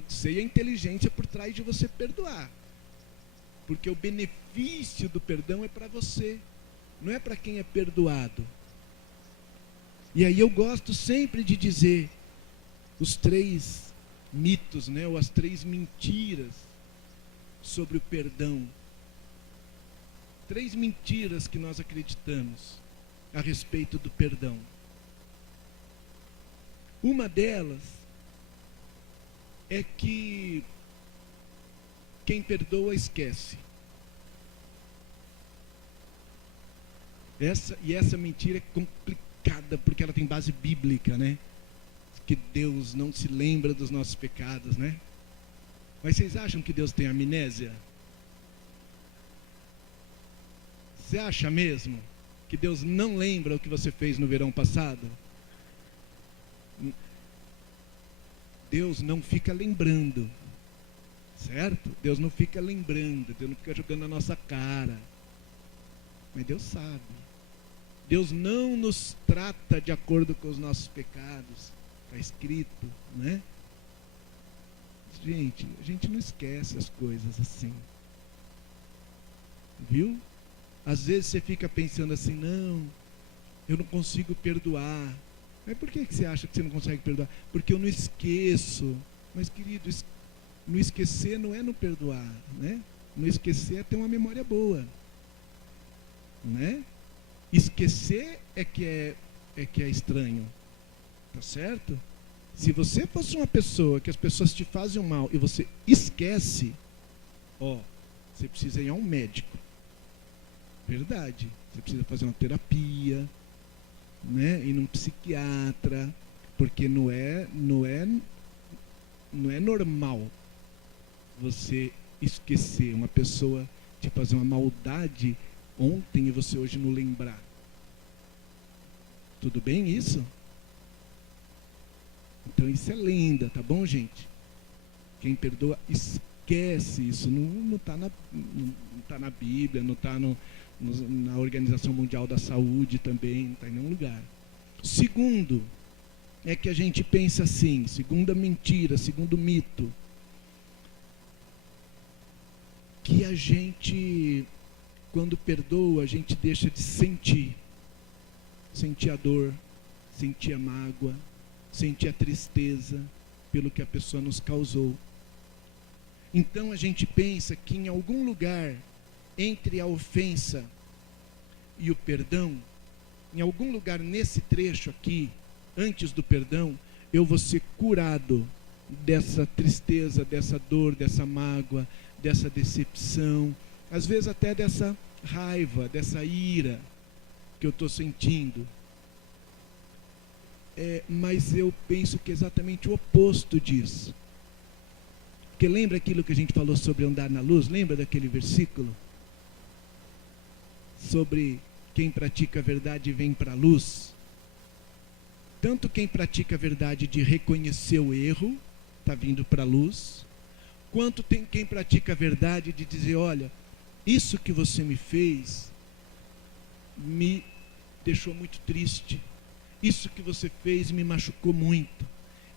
sei a inteligência por trás de você perdoar. Porque o benefício do perdão é para você, não é para quem é perdoado. E aí eu gosto sempre de dizer os 3 mitos, né, ou as 3 mentiras sobre o perdão. 3 mentiras que nós acreditamos a respeito do perdão. Uma delas é que quem perdoa esquece. Essa mentira é complicada porque ela tem base bíblica, né? Que Deus não se lembra dos nossos pecados, né? Mas vocês acham que Deus tem amnésia? Você acha mesmo que Deus não lembra o que você fez no verão passado? Deus não fica lembrando, certo? Deus não fica lembrando, Deus não fica jogando na nossa cara. Mas Deus sabe. Deus não nos trata de acordo com os nossos pecados. Está escrito, né? Gente, a gente não esquece as coisas assim. Viu? Às vezes você fica pensando assim, não, eu não consigo perdoar. Mas por que você acha que você não consegue perdoar? Porque eu não esqueço. Mas, querido, não esquecer não é não perdoar, né? Não esquecer é ter uma memória boa, né? Esquecer é que é estranho, tá certo? Se você fosse uma pessoa que as pessoas te fazem mal e você esquece, você precisa ir a um médico. Verdade. Você precisa fazer uma terapia, né? Ir num psiquiatra, porque não é normal você esquecer uma pessoa te fazer uma maldade ontem e você hoje não lembrar. Tudo bem isso? Então isso é lenda, tá bom, gente? Quem perdoa esquece isso. Não está na Bíblia, não está na Organização Mundial da Saúde também, não está em nenhum lugar. Segundo, é que a gente pensa assim, segunda mentira, segundo mito, que a gente, quando perdoa, a gente deixa de sentir a dor, sentir a mágoa, sentir a tristeza pelo que a pessoa nos causou. Então a gente pensa que em algum lugar entre a ofensa e o perdão, em algum lugar nesse trecho aqui, antes do perdão, eu vou ser curado dessa tristeza, dessa dor, dessa mágoa, dessa decepção, às vezes até dessa raiva, dessa ira que eu estou sentindo. Mas eu penso que é exatamente o oposto disso. Porque lembra aquilo que a gente falou sobre andar na luz? Lembra daquele versículo? Sobre quem pratica a verdade vem para a luz. Tanto quem pratica a verdade de reconhecer o erro, está vindo para a luz, quanto tem quem pratica a verdade de dizer, olha, isso que você me fez me deixou muito triste. Isso que você fez me machucou muito.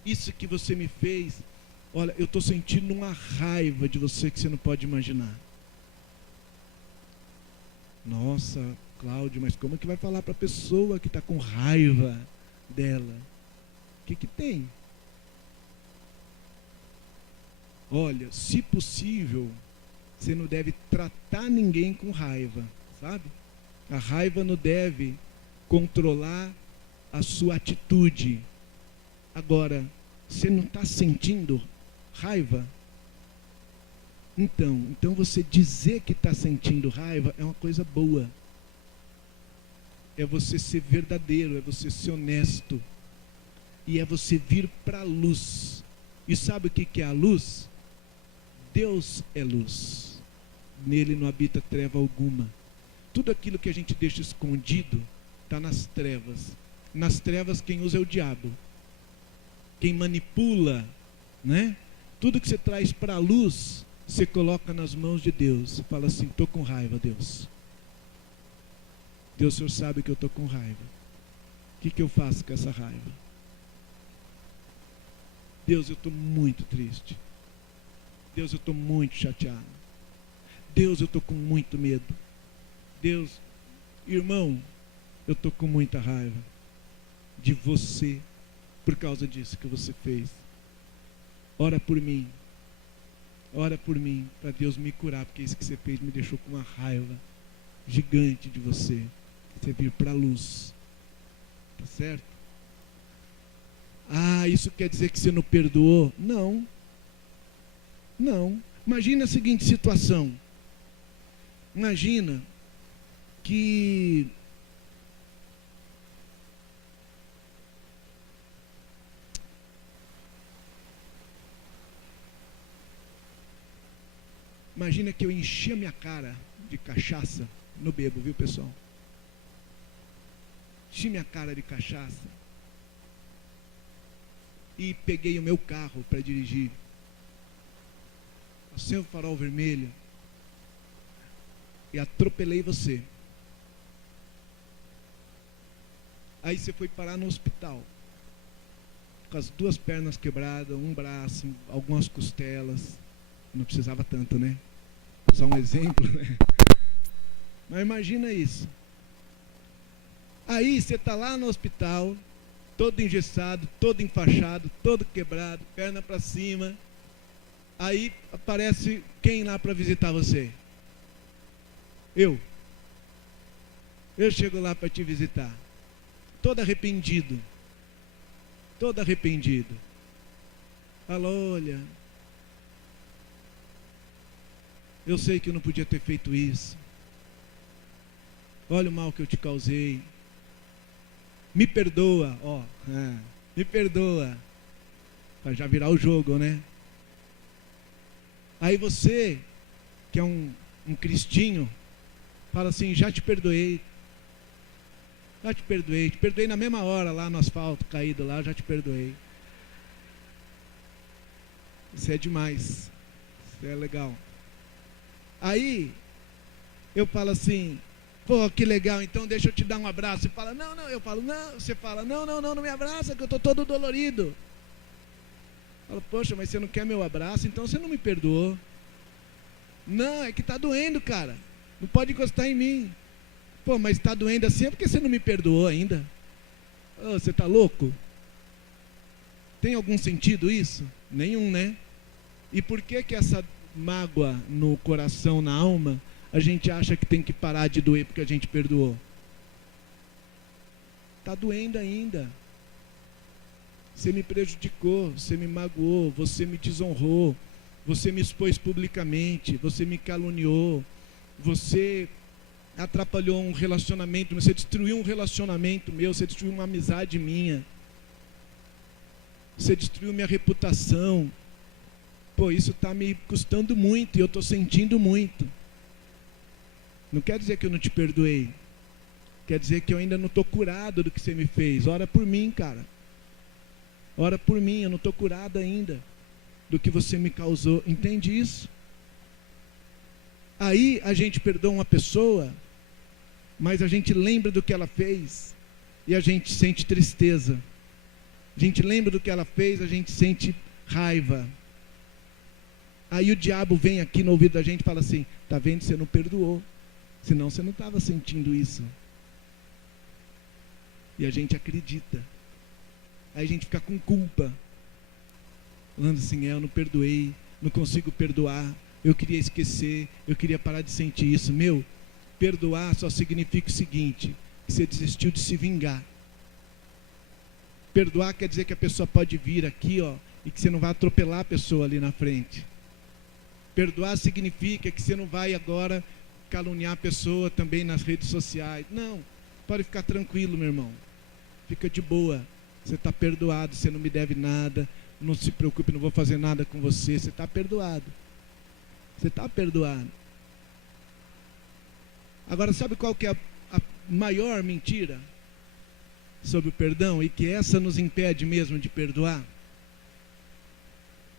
Isso que você me fez, olha, eu estou sentindo uma raiva de você que você não pode imaginar. Nossa, Cláudio, mas como é que vai falar para a pessoa que está com raiva dela? O que tem? Olha, se possível, você não deve tratar ninguém com raiva, sabe? A raiva não deve controlar a sua atitude. Agora, você não está sentindo raiva? Então você dizer que está sentindo raiva é uma coisa boa. É você ser verdadeiro, é você ser honesto. E é você vir para a luz. E sabe o que é a luz? Deus é luz. Nele não habita treva alguma. Tudo aquilo que a gente deixa escondido está nas trevas. Nas trevas quem usa é o diabo. Quem manipula, né? Tudo que você traz para a luz, você coloca nas mãos de Deus. Você fala assim, estou com raiva, Deus. Deus, o Senhor sabe que eu estou com raiva. O que eu faço com essa raiva? Deus, eu estou muito triste. Deus, eu estou muito chateado. Deus, eu estou com muito medo. Deus, irmão, eu estou com muita raiva de você por causa disso que você fez. Ora por mim. Ora por mim, para Deus me curar, porque isso que você fez me deixou com uma raiva gigante de você. Você vir para a luz. Tá certo? Ah, isso quer dizer que você não perdoou? Não. Não. Imagina a seguinte situação. Imagina que eu enchi a minha cara de cachaça. No bebo, viu, pessoal? Enchi minha cara de cachaça e peguei o meu carro para dirigir. Passei o farol vermelho e atropelei você. Aí você foi parar no hospital com as 2 pernas quebradas, um braço, algumas costelas. Não precisava tanto, né? Só um exemplo, né? Mas imagina isso. Aí você está lá no hospital, todo engessado, todo enfaixado, todo quebrado, perna para cima. Aí aparece quem lá para visitar você? Eu chego lá para te visitar, todo arrependido. Fala, olha, eu sei que eu não podia ter feito isso. Olha o mal que eu te causei. Me perdoa, me perdoa. Para já virar o jogo, né? Aí você, que é um cristinho, fala assim, já te perdoei. Te perdoei na mesma hora lá no asfalto caído lá, já te perdoei. Isso é demais. Isso é legal. Aí, eu falo assim, pô, que legal, então deixa eu te dar um abraço. Você fala, não, eu falo, não. Você fala, não me abraça, que eu estou todo dolorido. Fala, poxa, mas você não quer meu abraço, então você não me perdoou. Não, é que está doendo, cara. Não pode encostar em mim. Pô, mas está doendo assim é porque você não me perdoou ainda. Oh, você está louco? Tem algum sentido isso? Nenhum, né? E por que essa mágoa no coração, na alma, a gente acha que tem que parar de doer porque a gente perdoou? Está doendo ainda. Você me prejudicou, você me magoou, você me desonrou, você me expôs publicamente, você me caluniou, você atrapalhou um relacionamento, você destruiu um relacionamento meu, você destruiu uma amizade minha, você destruiu minha reputação. pô, isso está me custando muito e eu estou sentindo muito. Não quer dizer que eu não te perdoei. Quer dizer que eu ainda não estou curado do que você me fez. Ora por mim, cara. Ora por mim, eu não estou curado ainda do que você me causou. Entende isso? Aí a gente perdoa uma pessoa, mas a gente lembra do que ela fez e a gente sente tristeza. A gente lembra do que ela fez, a gente sente raiva. Aí o diabo vem aqui no ouvido da gente e fala assim: tá vendo, você não perdoou, senão você não estava sentindo isso. E a gente acredita. Aí a gente fica com culpa, falando assim: eu não perdoei, não consigo perdoar, eu queria esquecer, eu queria parar de sentir isso. Meu, perdoar só significa o seguinte: que você desistiu de se vingar. Perdoar quer dizer que a pessoa pode vir aqui, ó, e que você não vai atropelar a pessoa ali na frente. Perdoar significa que você não vai agora caluniar a pessoa também nas redes sociais. Não, pode ficar tranquilo, meu irmão. Fica de boa. Você está perdoado, você não me deve nada. Não se preocupe, não vou fazer nada com você. Você está perdoado. Você está perdoado. Agora, sabe qual que é a maior mentira sobre o perdão, e que essa nos impede mesmo de perdoar?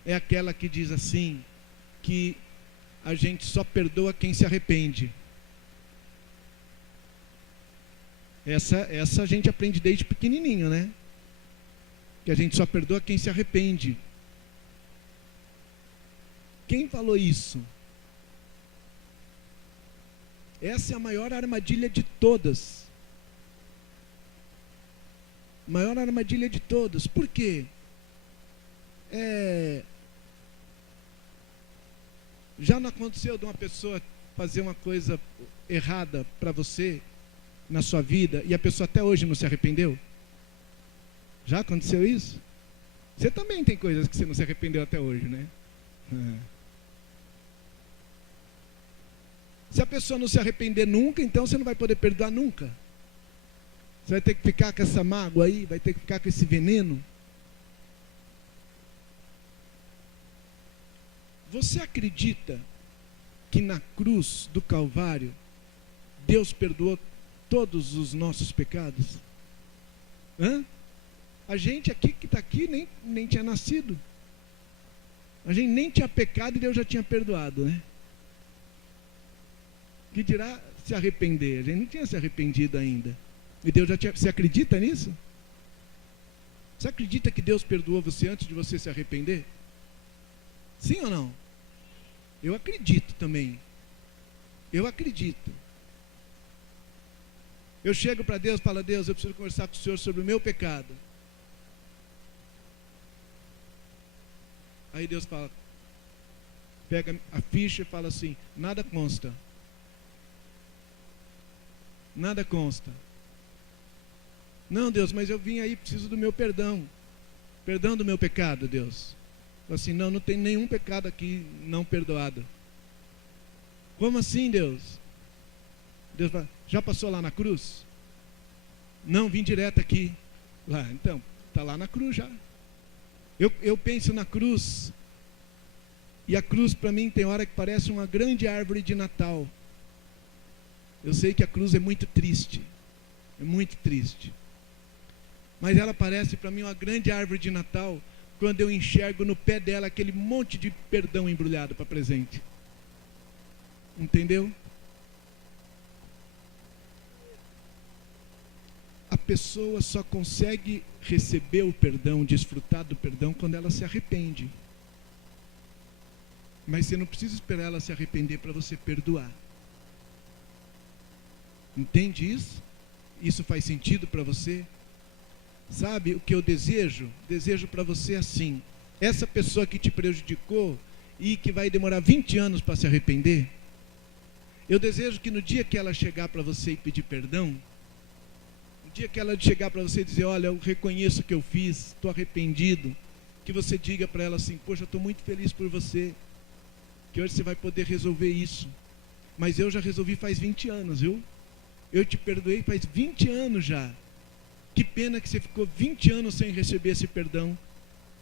É aquela que diz assim, que a gente só perdoa quem se arrepende. Essa a gente aprende desde pequenininho, né? Que a gente só perdoa quem se arrepende. Quem falou isso? Essa é a maior armadilha de todas. Maior armadilha de todas. Por quê? Já não aconteceu de uma pessoa fazer uma coisa errada para você na sua vida e a pessoa até hoje não se arrependeu? Já aconteceu isso? Você também tem coisas que você não se arrependeu até hoje, né? Se a pessoa não se arrepender nunca, então você não vai poder perdoar nunca. Você vai ter que ficar com essa mágoa aí, vai ter que ficar com esse veneno. Você acredita que na cruz do Calvário Deus perdoou todos os nossos pecados? A gente aqui que está aqui nem tinha nascido. A gente nem tinha pecado e Deus já tinha perdoado, né? Que dirá se arrepender? A gente não tinha se arrependido ainda. E Deus já tinha... Você acredita nisso? Você acredita que Deus perdoou você antes de você se arrepender? Sim ou não? Eu acredito também. Eu acredito. Eu chego para Deus e falo: Deus, eu preciso conversar com o Senhor sobre o meu pecado. Aí Deus fala, pega a ficha e fala assim: nada consta. Nada consta. Não, Deus, mas eu vim aí, preciso do meu perdão. Perdão do meu pecado, Deus. Fala assim: não tem nenhum pecado aqui não perdoado. Como assim, Deus? Deus fala: já passou lá na cruz? Não, vim direto aqui. Lá, então, está lá na cruz já. Eu penso na cruz, e a cruz para mim tem hora que parece uma grande árvore de Natal. Eu sei que a cruz é muito triste, mas ela parece para mim uma grande árvore de Natal, quando eu enxergo no pé dela aquele monte de perdão embrulhado para presente. Entendeu? A pessoa só consegue receber o perdão, desfrutar do perdão, quando ela se arrepende. Mas você não precisa esperar ela se arrepender para você perdoar. Entende isso? Isso faz sentido para você? Sabe o que eu desejo? Desejo para você assim: essa pessoa que te prejudicou e que vai demorar 20 anos para se arrepender, eu desejo que no dia que ela chegar para você e pedir perdão, dia que ela chegar para você e dizer: olha, eu reconheço o que eu fiz, estou arrependido, que você diga para ela assim: poxa, estou muito feliz por você, que hoje você vai poder resolver isso, mas eu já resolvi faz 20 anos, viu? Eu te perdoei faz 20 anos já. Que pena que você ficou 20 anos sem receber esse perdão,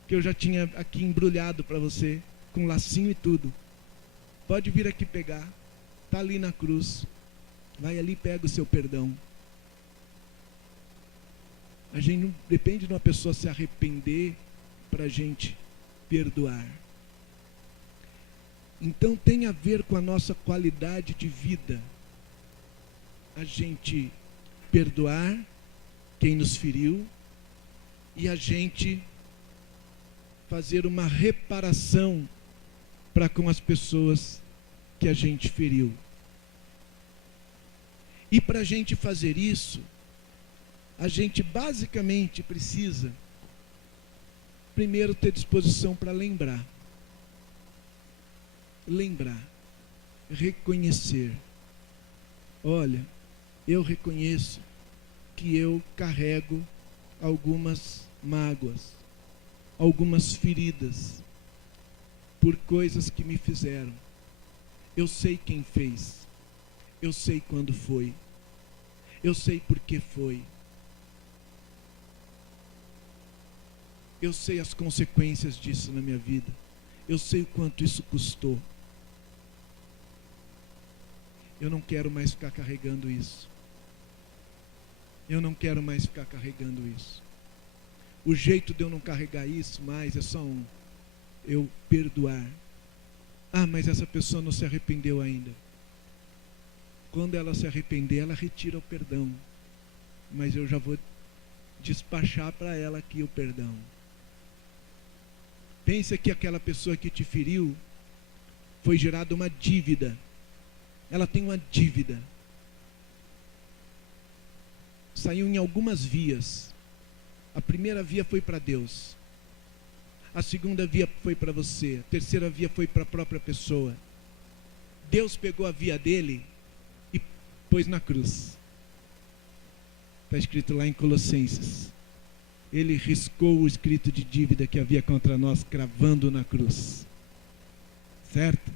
que eu já tinha aqui embrulhado para você. com lacinho e tudo. Pode vir aqui pegar. Está ali na cruz. Vai ali e pega o seu perdão. A gente não depende de uma pessoa se arrepender para a gente perdoar. Então tem a ver com a nossa qualidade de vida. A gente perdoar quem nos feriu e a gente fazer uma reparação para com as pessoas que a gente feriu. E para a gente fazer isso, a gente basicamente precisa primeiro ter disposição para lembrar. Lembrar, reconhecer. Olha, eu reconheço que eu carrego algumas mágoas, algumas feridas, por coisas que me fizeram. Eu sei quem fez, eu sei quando foi, eu sei por que foi, eu sei as consequências disso na minha vida, eu sei o quanto isso custou. Eu não quero mais ficar carregando isso. Eu não quero mais ficar carregando isso. O jeito de eu não carregar isso mais é só um: eu perdoar. Ah, mas essa pessoa não se arrependeu ainda. Quando ela se arrepender, ela retira o perdão. Mas eu já vou despachar para ela aqui o perdão. Pensa que aquela pessoa que te feriu foi gerada uma dívida. Ela tem uma dívida. Saiu em algumas vias. A primeira via foi para Deus. A segunda via foi para você. A terceira via foi para a própria pessoa. Deus pegou a via dele e pôs na cruz. Está escrito lá em Colossenses. Ele riscou o escrito de dívida que havia contra nós, cravando na cruz. Certo?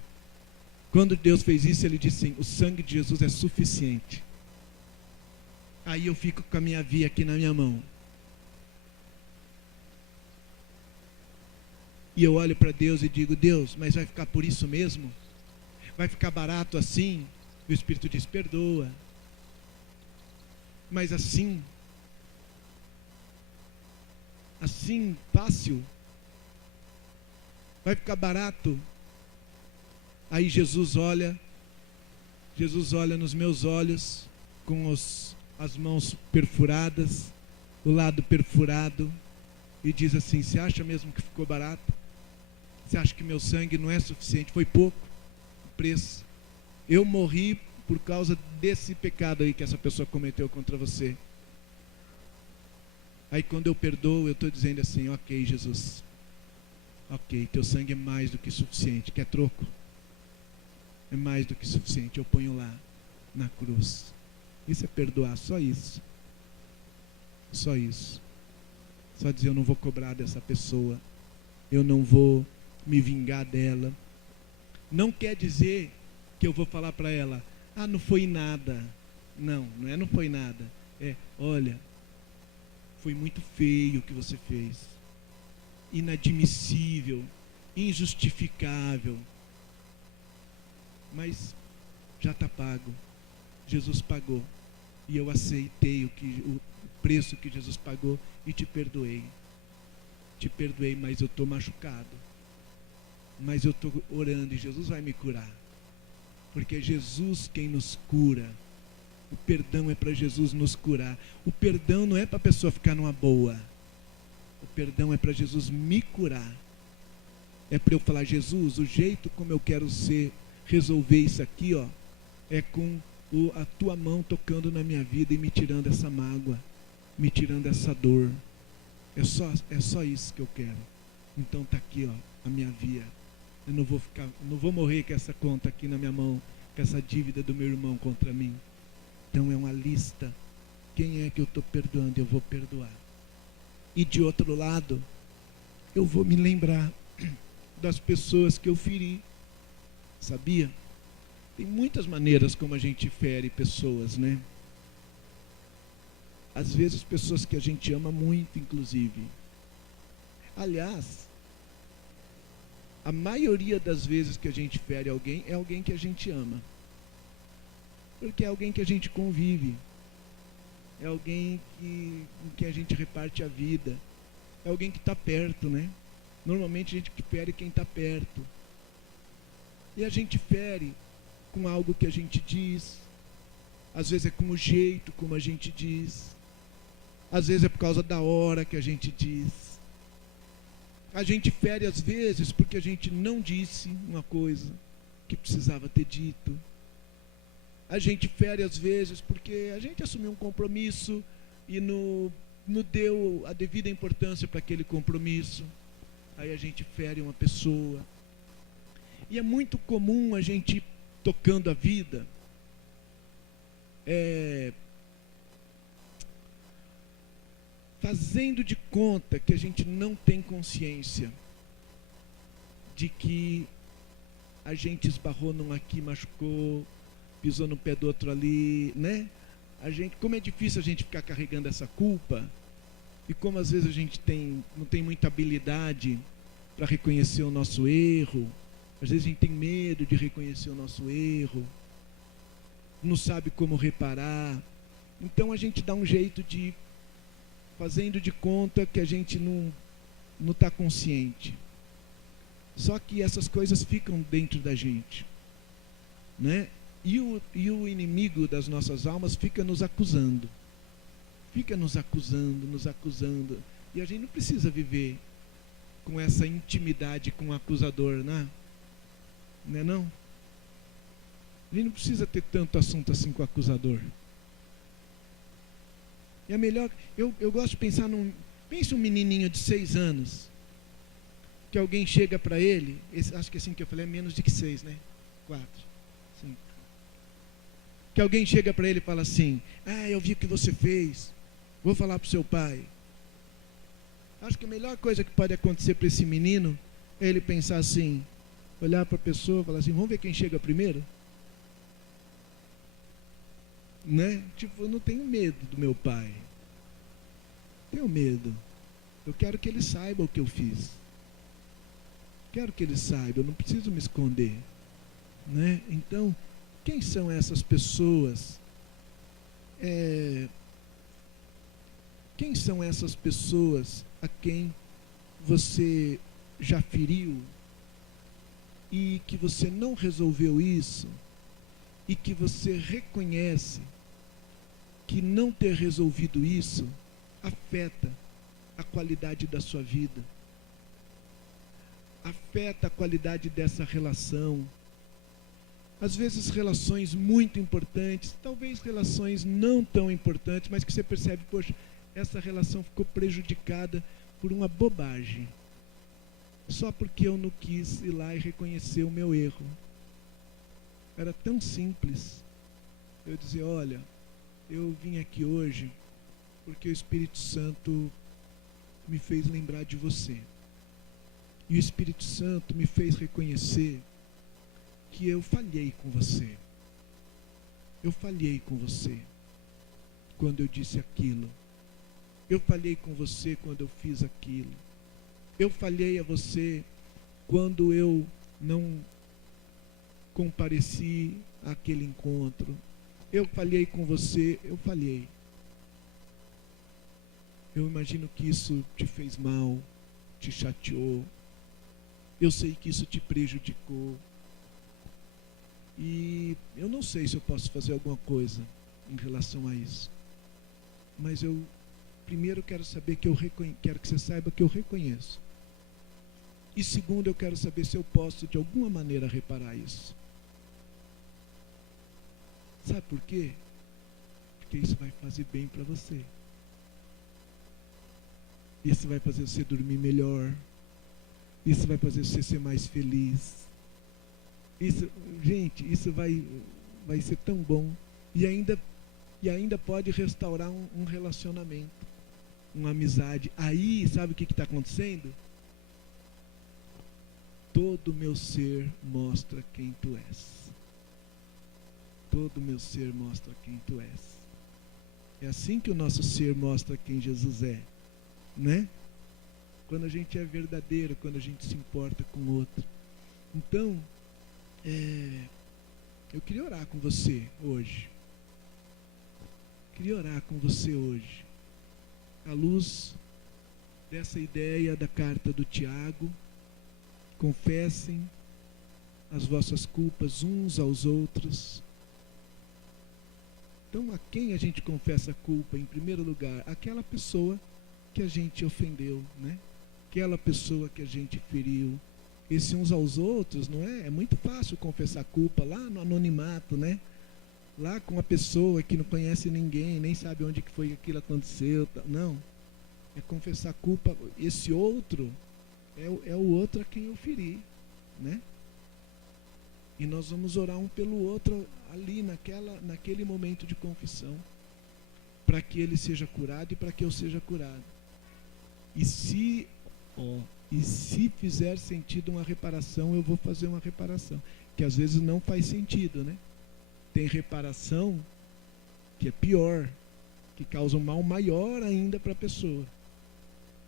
Quando Deus fez isso, ele disse assim: o sangue de Jesus é suficiente. Aí eu fico com a minha via aqui na minha mão. E eu olho para Deus e digo: Deus, mas vai ficar por isso mesmo? Vai ficar barato assim? E o Espírito diz: perdoa. Mas assim fácil? Vai ficar barato? Aí Jesus olha nos meus olhos, com as mãos perfuradas, o lado perfurado, e diz assim: você acha mesmo que ficou barato? Você acha que meu sangue não é suficiente? Foi pouco o preço. Eu morri por causa desse pecado aí que essa pessoa cometeu contra você. Aí quando eu perdoo, eu estou dizendo assim: ok, Jesus, ok, teu sangue é mais do que suficiente. Quer troco? É mais do que suficiente, eu ponho lá na cruz. Isso é perdoar, só isso. Só isso. Só dizer: eu não vou cobrar dessa pessoa, eu não vou me vingar dela. Não quer dizer que eu vou falar para ela: ah, não foi nada. Não é não foi nada. É: olha, foi muito feio o que você fez, inadmissível, injustificável, mas já está pago. Jesus pagou e eu aceitei o preço que Jesus pagou e te perdoei. Te perdoei, mas eu estou machucado, mas eu estou orando e Jesus vai me curar, porque é Jesus quem nos cura. O perdão é para Jesus nos curar. O perdão não é para a pessoa ficar numa boa. O perdão é para Jesus me curar. É para eu falar: Jesus, o jeito como eu quero resolver isso aqui, ó, é com a tua mão tocando na minha vida e me tirando essa mágoa, me tirando essa dor. É só isso que eu quero. Então está aqui, ó, a minha via. Eu não vou morrer com essa conta aqui na minha mão, com essa dívida do meu irmão contra mim. Então é uma lista. Quem é que eu estou perdoando? Eu vou perdoar. E de outro lado, eu vou me lembrar das pessoas que eu feri. Sabia? Tem muitas maneiras como a gente fere pessoas, né? Às vezes pessoas que a gente ama muito, inclusive. Aliás, a maioria das vezes que a gente fere alguém é alguém que a gente ama. Porque é alguém que a gente convive. É alguém com quem a gente reparte a vida. É alguém que está perto, né? Normalmente a gente fere quem está perto. E a gente fere com algo que a gente diz. Às vezes é com o jeito como a gente diz. Às vezes é por causa da hora que a gente diz. A gente fere às vezes porque a gente não disse uma coisa que precisava ter dito. A gente fere às vezes porque a gente assumiu um compromisso e não deu a devida importância para aquele compromisso. Aí a gente fere uma pessoa. E é muito comum a gente, tocando a vida, fazendo de conta que a gente não tem consciência de que a gente esbarrou num aqui, machucou, pisou no pé do outro ali, né? Como é difícil a gente ficar carregando essa culpa, e como às vezes a gente não tem muita habilidade para reconhecer o nosso erro, às vezes a gente tem medo de reconhecer o nosso erro, não sabe como reparar, então a gente dá um jeito de, fazendo de conta que a gente não está consciente. Só que essas coisas ficam dentro da gente, né? E o inimigo das nossas almas fica nos acusando. Fica nos acusando, nos acusando. E a gente não precisa viver com essa intimidade com o acusador, né? Não é não? A gente não precisa ter tanto assunto assim com o acusador. É melhor, eu gosto de pensar pense um menininho de 6 anos, que alguém chega para ele, acho que assim que eu falei é menos de que 6, né? 4, 5. Que alguém chega para ele e fala assim, eu vi o que você fez, vou falar para o seu pai. Acho que a melhor coisa que pode acontecer para esse menino é ele pensar assim, olhar para a pessoa e falar assim, vamos ver quem chega primeiro? Né? Tipo, eu não tenho medo do meu pai. Tenho medo. Eu quero que ele saiba o que eu fiz. Quero que ele saiba, eu não preciso me esconder. Né? Então, quem são essas pessoas? Quem são essas pessoas a quem você já feriu e que você não resolveu isso e que você reconhece que não ter resolvido isso afeta a qualidade da sua vida, afeta a qualidade dessa relação. Às vezes relações muito importantes, talvez relações não tão importantes, mas que você percebe, poxa, essa relação ficou prejudicada por uma bobagem, só porque eu não quis ir lá e reconhecer o meu erro. Era tão simples eu dizer, olha, eu vim aqui hoje porque o Espírito Santo me fez lembrar de você. E o Espírito Santo me fez reconhecer que eu falhei com você. Eu falhei com você quando eu disse aquilo. Eu falhei com você quando eu fiz aquilo. Eu falhei a você quando eu não compareci àquele encontro. Eu falhei com você, eu falhei. Eu imagino que isso te fez mal, te chateou. Eu sei que isso te prejudicou. E eu não sei se eu posso fazer alguma coisa em relação a isso. Mas eu primeiro quero saber quero que você saiba que eu reconheço. E segundo, eu quero saber se eu posso de alguma maneira reparar isso. Sabe por quê? Porque isso vai fazer bem para você. Isso vai fazer você dormir melhor. Isso vai fazer você ser mais feliz. Gente, isso vai ser tão bom. E ainda pode restaurar um relacionamento, uma amizade. Aí, sabe o que está acontecendo? Todo o meu ser mostra quem tu és. Todo o meu ser mostra quem tu és. É assim que o nosso ser mostra quem Jesus é, né? Quando a gente é verdadeiro, quando a gente se importa com o outro. Então, eu queria orar com você hoje. Queria orar com você hoje, à luz dessa ideia da carta do Tiago. Confessem as vossas culpas uns aos outros. Então, a quem a gente confessa a culpa? Em primeiro lugar, aquela pessoa que a gente ofendeu, né? Aquela pessoa que a gente feriu. Esse uns aos outros, não é? É muito fácil confessar culpa lá no anonimato, né? Lá com uma pessoa que não conhece ninguém, nem sabe onde que foi que aquilo aconteceu. Não. É confessar culpa. Esse outro é o outro a quem eu feri, né? E nós vamos orar um pelo outro ali naquele momento de confissão, para que ele seja curado e para que eu seja curado. E se fizer sentido uma reparação, eu vou fazer uma reparação, que às vezes não faz sentido, né? Tem reparação que é pior, que causa um mal maior ainda para a pessoa,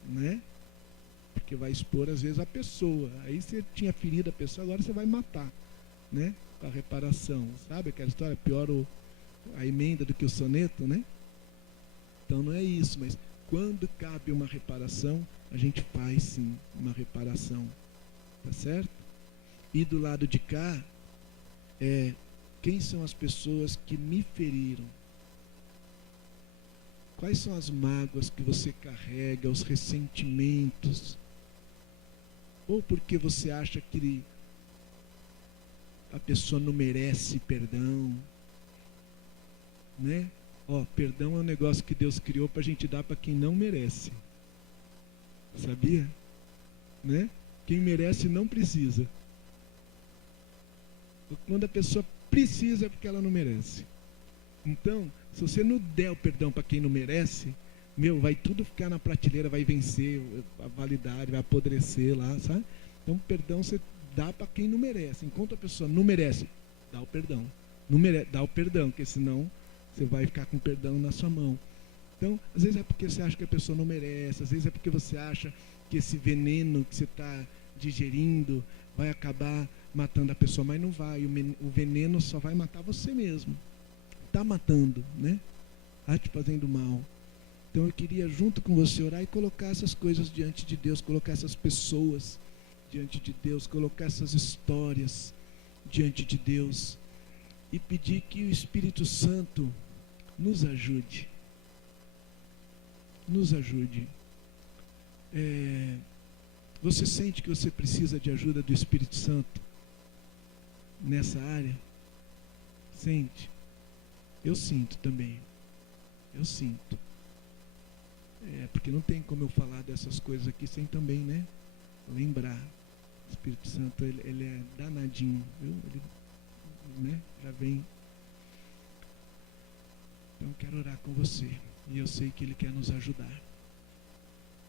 né? Porque vai expor às vezes a pessoa. Aí você tinha ferido a pessoa, agora você vai matar, né? Com a reparação, sabe aquela história? Pior a emenda do que o soneto, né? Então não é isso, mas quando cabe uma reparação, a gente faz sim uma reparação, tá certo? E do lado de cá, quem são as pessoas que me feriram? Quais são as mágoas que você carrega, os ressentimentos? Ou porque você acha que a pessoa não merece perdão, né? Perdão é um negócio que Deus criou para a gente dar para quem não merece. Sabia? Né? Quem merece não precisa. Quando a pessoa precisa é porque ela não merece. Então, se você não der o perdão para quem não merece, vai tudo ficar na prateleira, vai vencer a validade, vai apodrecer lá, sabe? Então, perdão você dá para quem não merece. Enquanto a pessoa não merece, dá o perdão. Não merece, dá o perdão, porque senão você vai ficar com o perdão na sua mão. Então, às vezes é porque você acha que a pessoa não merece, às vezes é porque você acha que esse veneno que você está digerindo vai acabar matando a pessoa, mas não vai. O veneno só vai matar você mesmo. Está matando, né? Está te fazendo mal. Então eu queria junto com você orar e colocar essas coisas diante de Deus, colocar essas pessoas diante de Deus, colocar essas histórias diante de Deus e pedir que o Espírito Santo nos ajude. Nos ajude. Você sente que você precisa de ajuda do Espírito Santo nessa área? Sente? Eu sinto também. Eu sinto. Porque não tem como eu falar dessas coisas aqui sem também, né? Lembrar. O Espírito Santo, ele é danadinho, viu? Ele, né? Já vem. Então eu quero orar com você. E eu sei que Ele quer nos ajudar.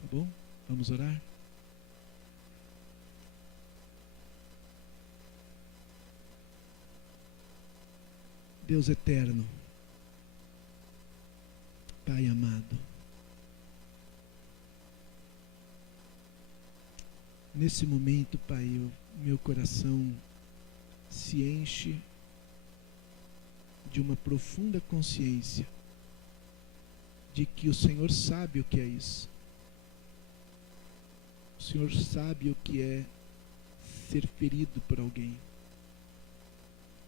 Tá bom? Vamos orar? Deus eterno, Pai amado, nesse momento, Pai, meu coração se enche de uma profunda consciência de que o Senhor sabe o que é isso. O Senhor sabe o que é ser ferido por alguém.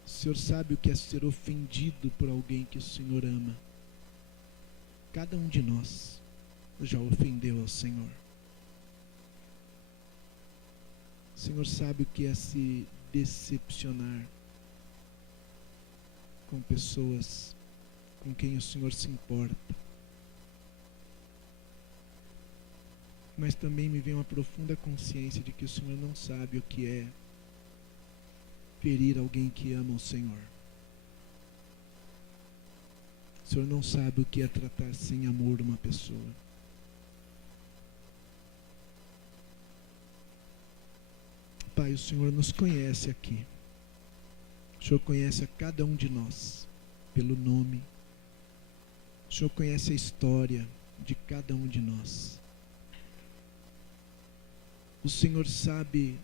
O Senhor sabe o que é ser ofendido por alguém que o Senhor ama. Cada um de nós já ofendeu ao Senhor. O Senhor sabe o que é se decepcionar com pessoas com quem o Senhor se importa. Mas também me vem uma profunda consciência de que o Senhor não sabe o que é ferir alguém que ama o Senhor. O Senhor não sabe o que é tratar sem amor uma pessoa. Pai, o Senhor nos conhece aqui. O Senhor conhece a cada um de nós pelo nome. O Senhor conhece a história de cada um de nós. O Senhor sabe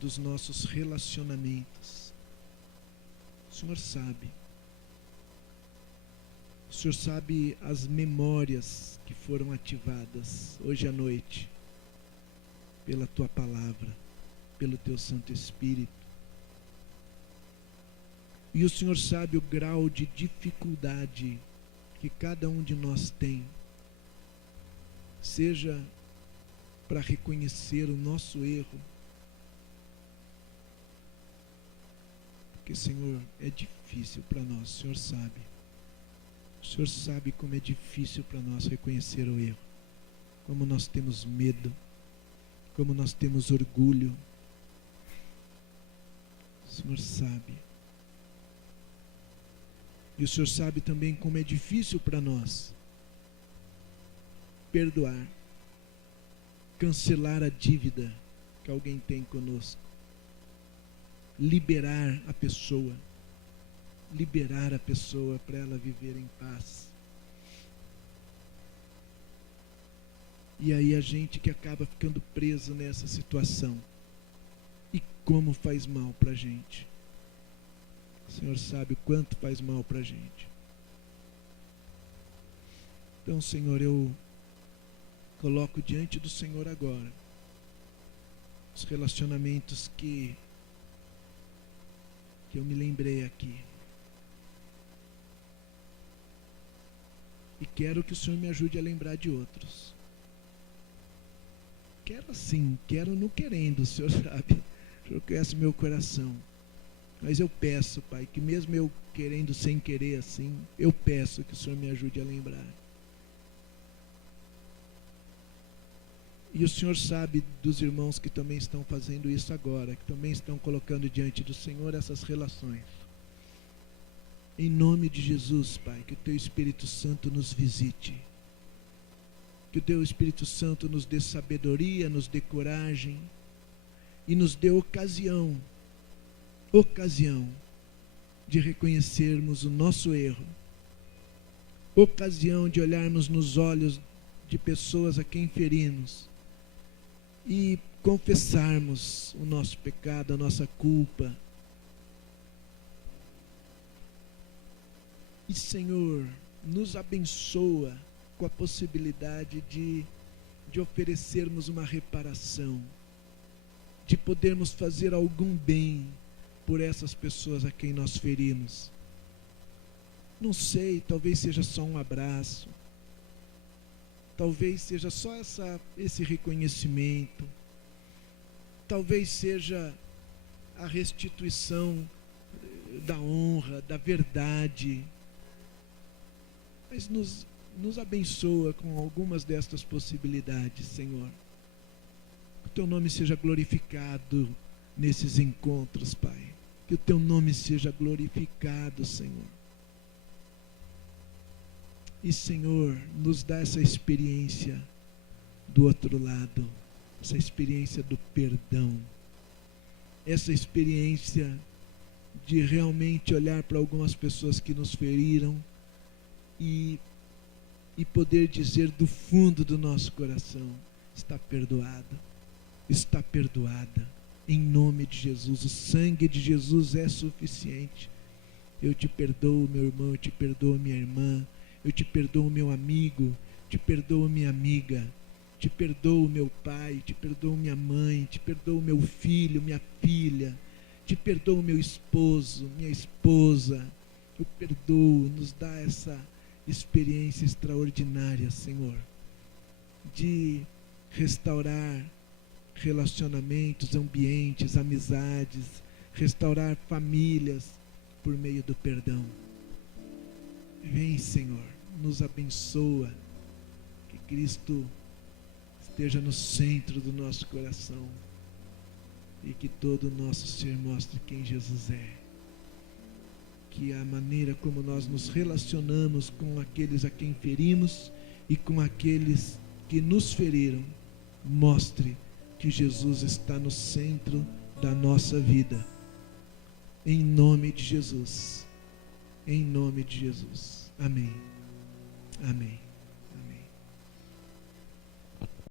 dos nossos relacionamentos. O Senhor sabe. O Senhor sabe as memórias que foram ativadas hoje à noite pela Tua Palavra, pelo Teu Santo Espírito. E o Senhor sabe o grau de dificuldade que cada um de nós tem, seja para reconhecer o nosso erro, porque, Senhor, é difícil para nós, o Senhor sabe. O Senhor sabe como é difícil para nós reconhecer o erro, como nós temos medo, como nós temos orgulho. O Senhor sabe. E o Senhor sabe também como é difícil para nós perdoar, cancelar a dívida que alguém tem conosco, liberar a pessoa para ela viver em paz. E aí a gente que acaba ficando preso nessa situação, e como faz mal para a gente. O Senhor sabe o quanto faz mal para a gente. Então, Senhor, eu coloco diante do Senhor agora os relacionamentos que eu me lembrei aqui. E quero que o Senhor me ajude a lembrar de outros. Quero assim, quero não querendo, o Senhor sabe. O Senhor conhece meu coração. Mas eu peço, Pai, que mesmo eu querendo sem querer assim, eu peço que o Senhor me ajude a lembrar. E o Senhor sabe dos irmãos que também estão fazendo isso agora, que também estão colocando diante do Senhor essas relações. Em nome de Jesus, Pai, que o Teu Espírito Santo nos visite. Que o Teu Espírito Santo nos dê sabedoria, nos dê coragem e nos dê ocasião de reconhecermos o nosso erro, ocasião de olharmos nos olhos de pessoas a quem ferimos e confessarmos o nosso pecado, a nossa culpa. E, Senhor, nos abençoa com a possibilidade de oferecermos uma reparação, de podermos fazer algum bem por essas pessoas a quem nós ferimos. Não sei, talvez seja só um abraço, talvez seja só esse reconhecimento, talvez seja a restituição da honra, da verdade, mas nos abençoa com algumas destas possibilidades, Senhor. Que o Teu nome seja glorificado nesses encontros, Pai. Que o Teu nome seja glorificado, Senhor. E, Senhor, nos dá essa experiência do outro lado, essa experiência do perdão, essa experiência de realmente olhar para algumas pessoas que nos feriram e poder dizer do fundo do nosso coração: está perdoado, está perdoada. Em nome de Jesus, o sangue de Jesus é suficiente. Eu te perdoo, meu irmão, eu te perdoo, minha irmã, eu te perdoo, meu amigo, te perdoo, minha amiga, te perdoo, meu pai, te perdoo, minha mãe, te perdoo, meu filho, minha filha, te perdoo, meu esposo, minha esposa, eu perdoo. Nos dá essa experiência extraordinária, Senhor, de restaurar relacionamentos, ambientes, amizades, restaurar famílias por meio do perdão. Vem, Senhor, nos abençoa, que Cristo esteja no centro do nosso coração e que todo o nosso ser mostre quem Jesus é. Que a maneira como nós nos relacionamos com aqueles a quem ferimos e com aqueles que nos feriram mostre que Jesus está no centro da nossa vida. Em nome de Jesus. Em nome de Jesus. Amém. Amém.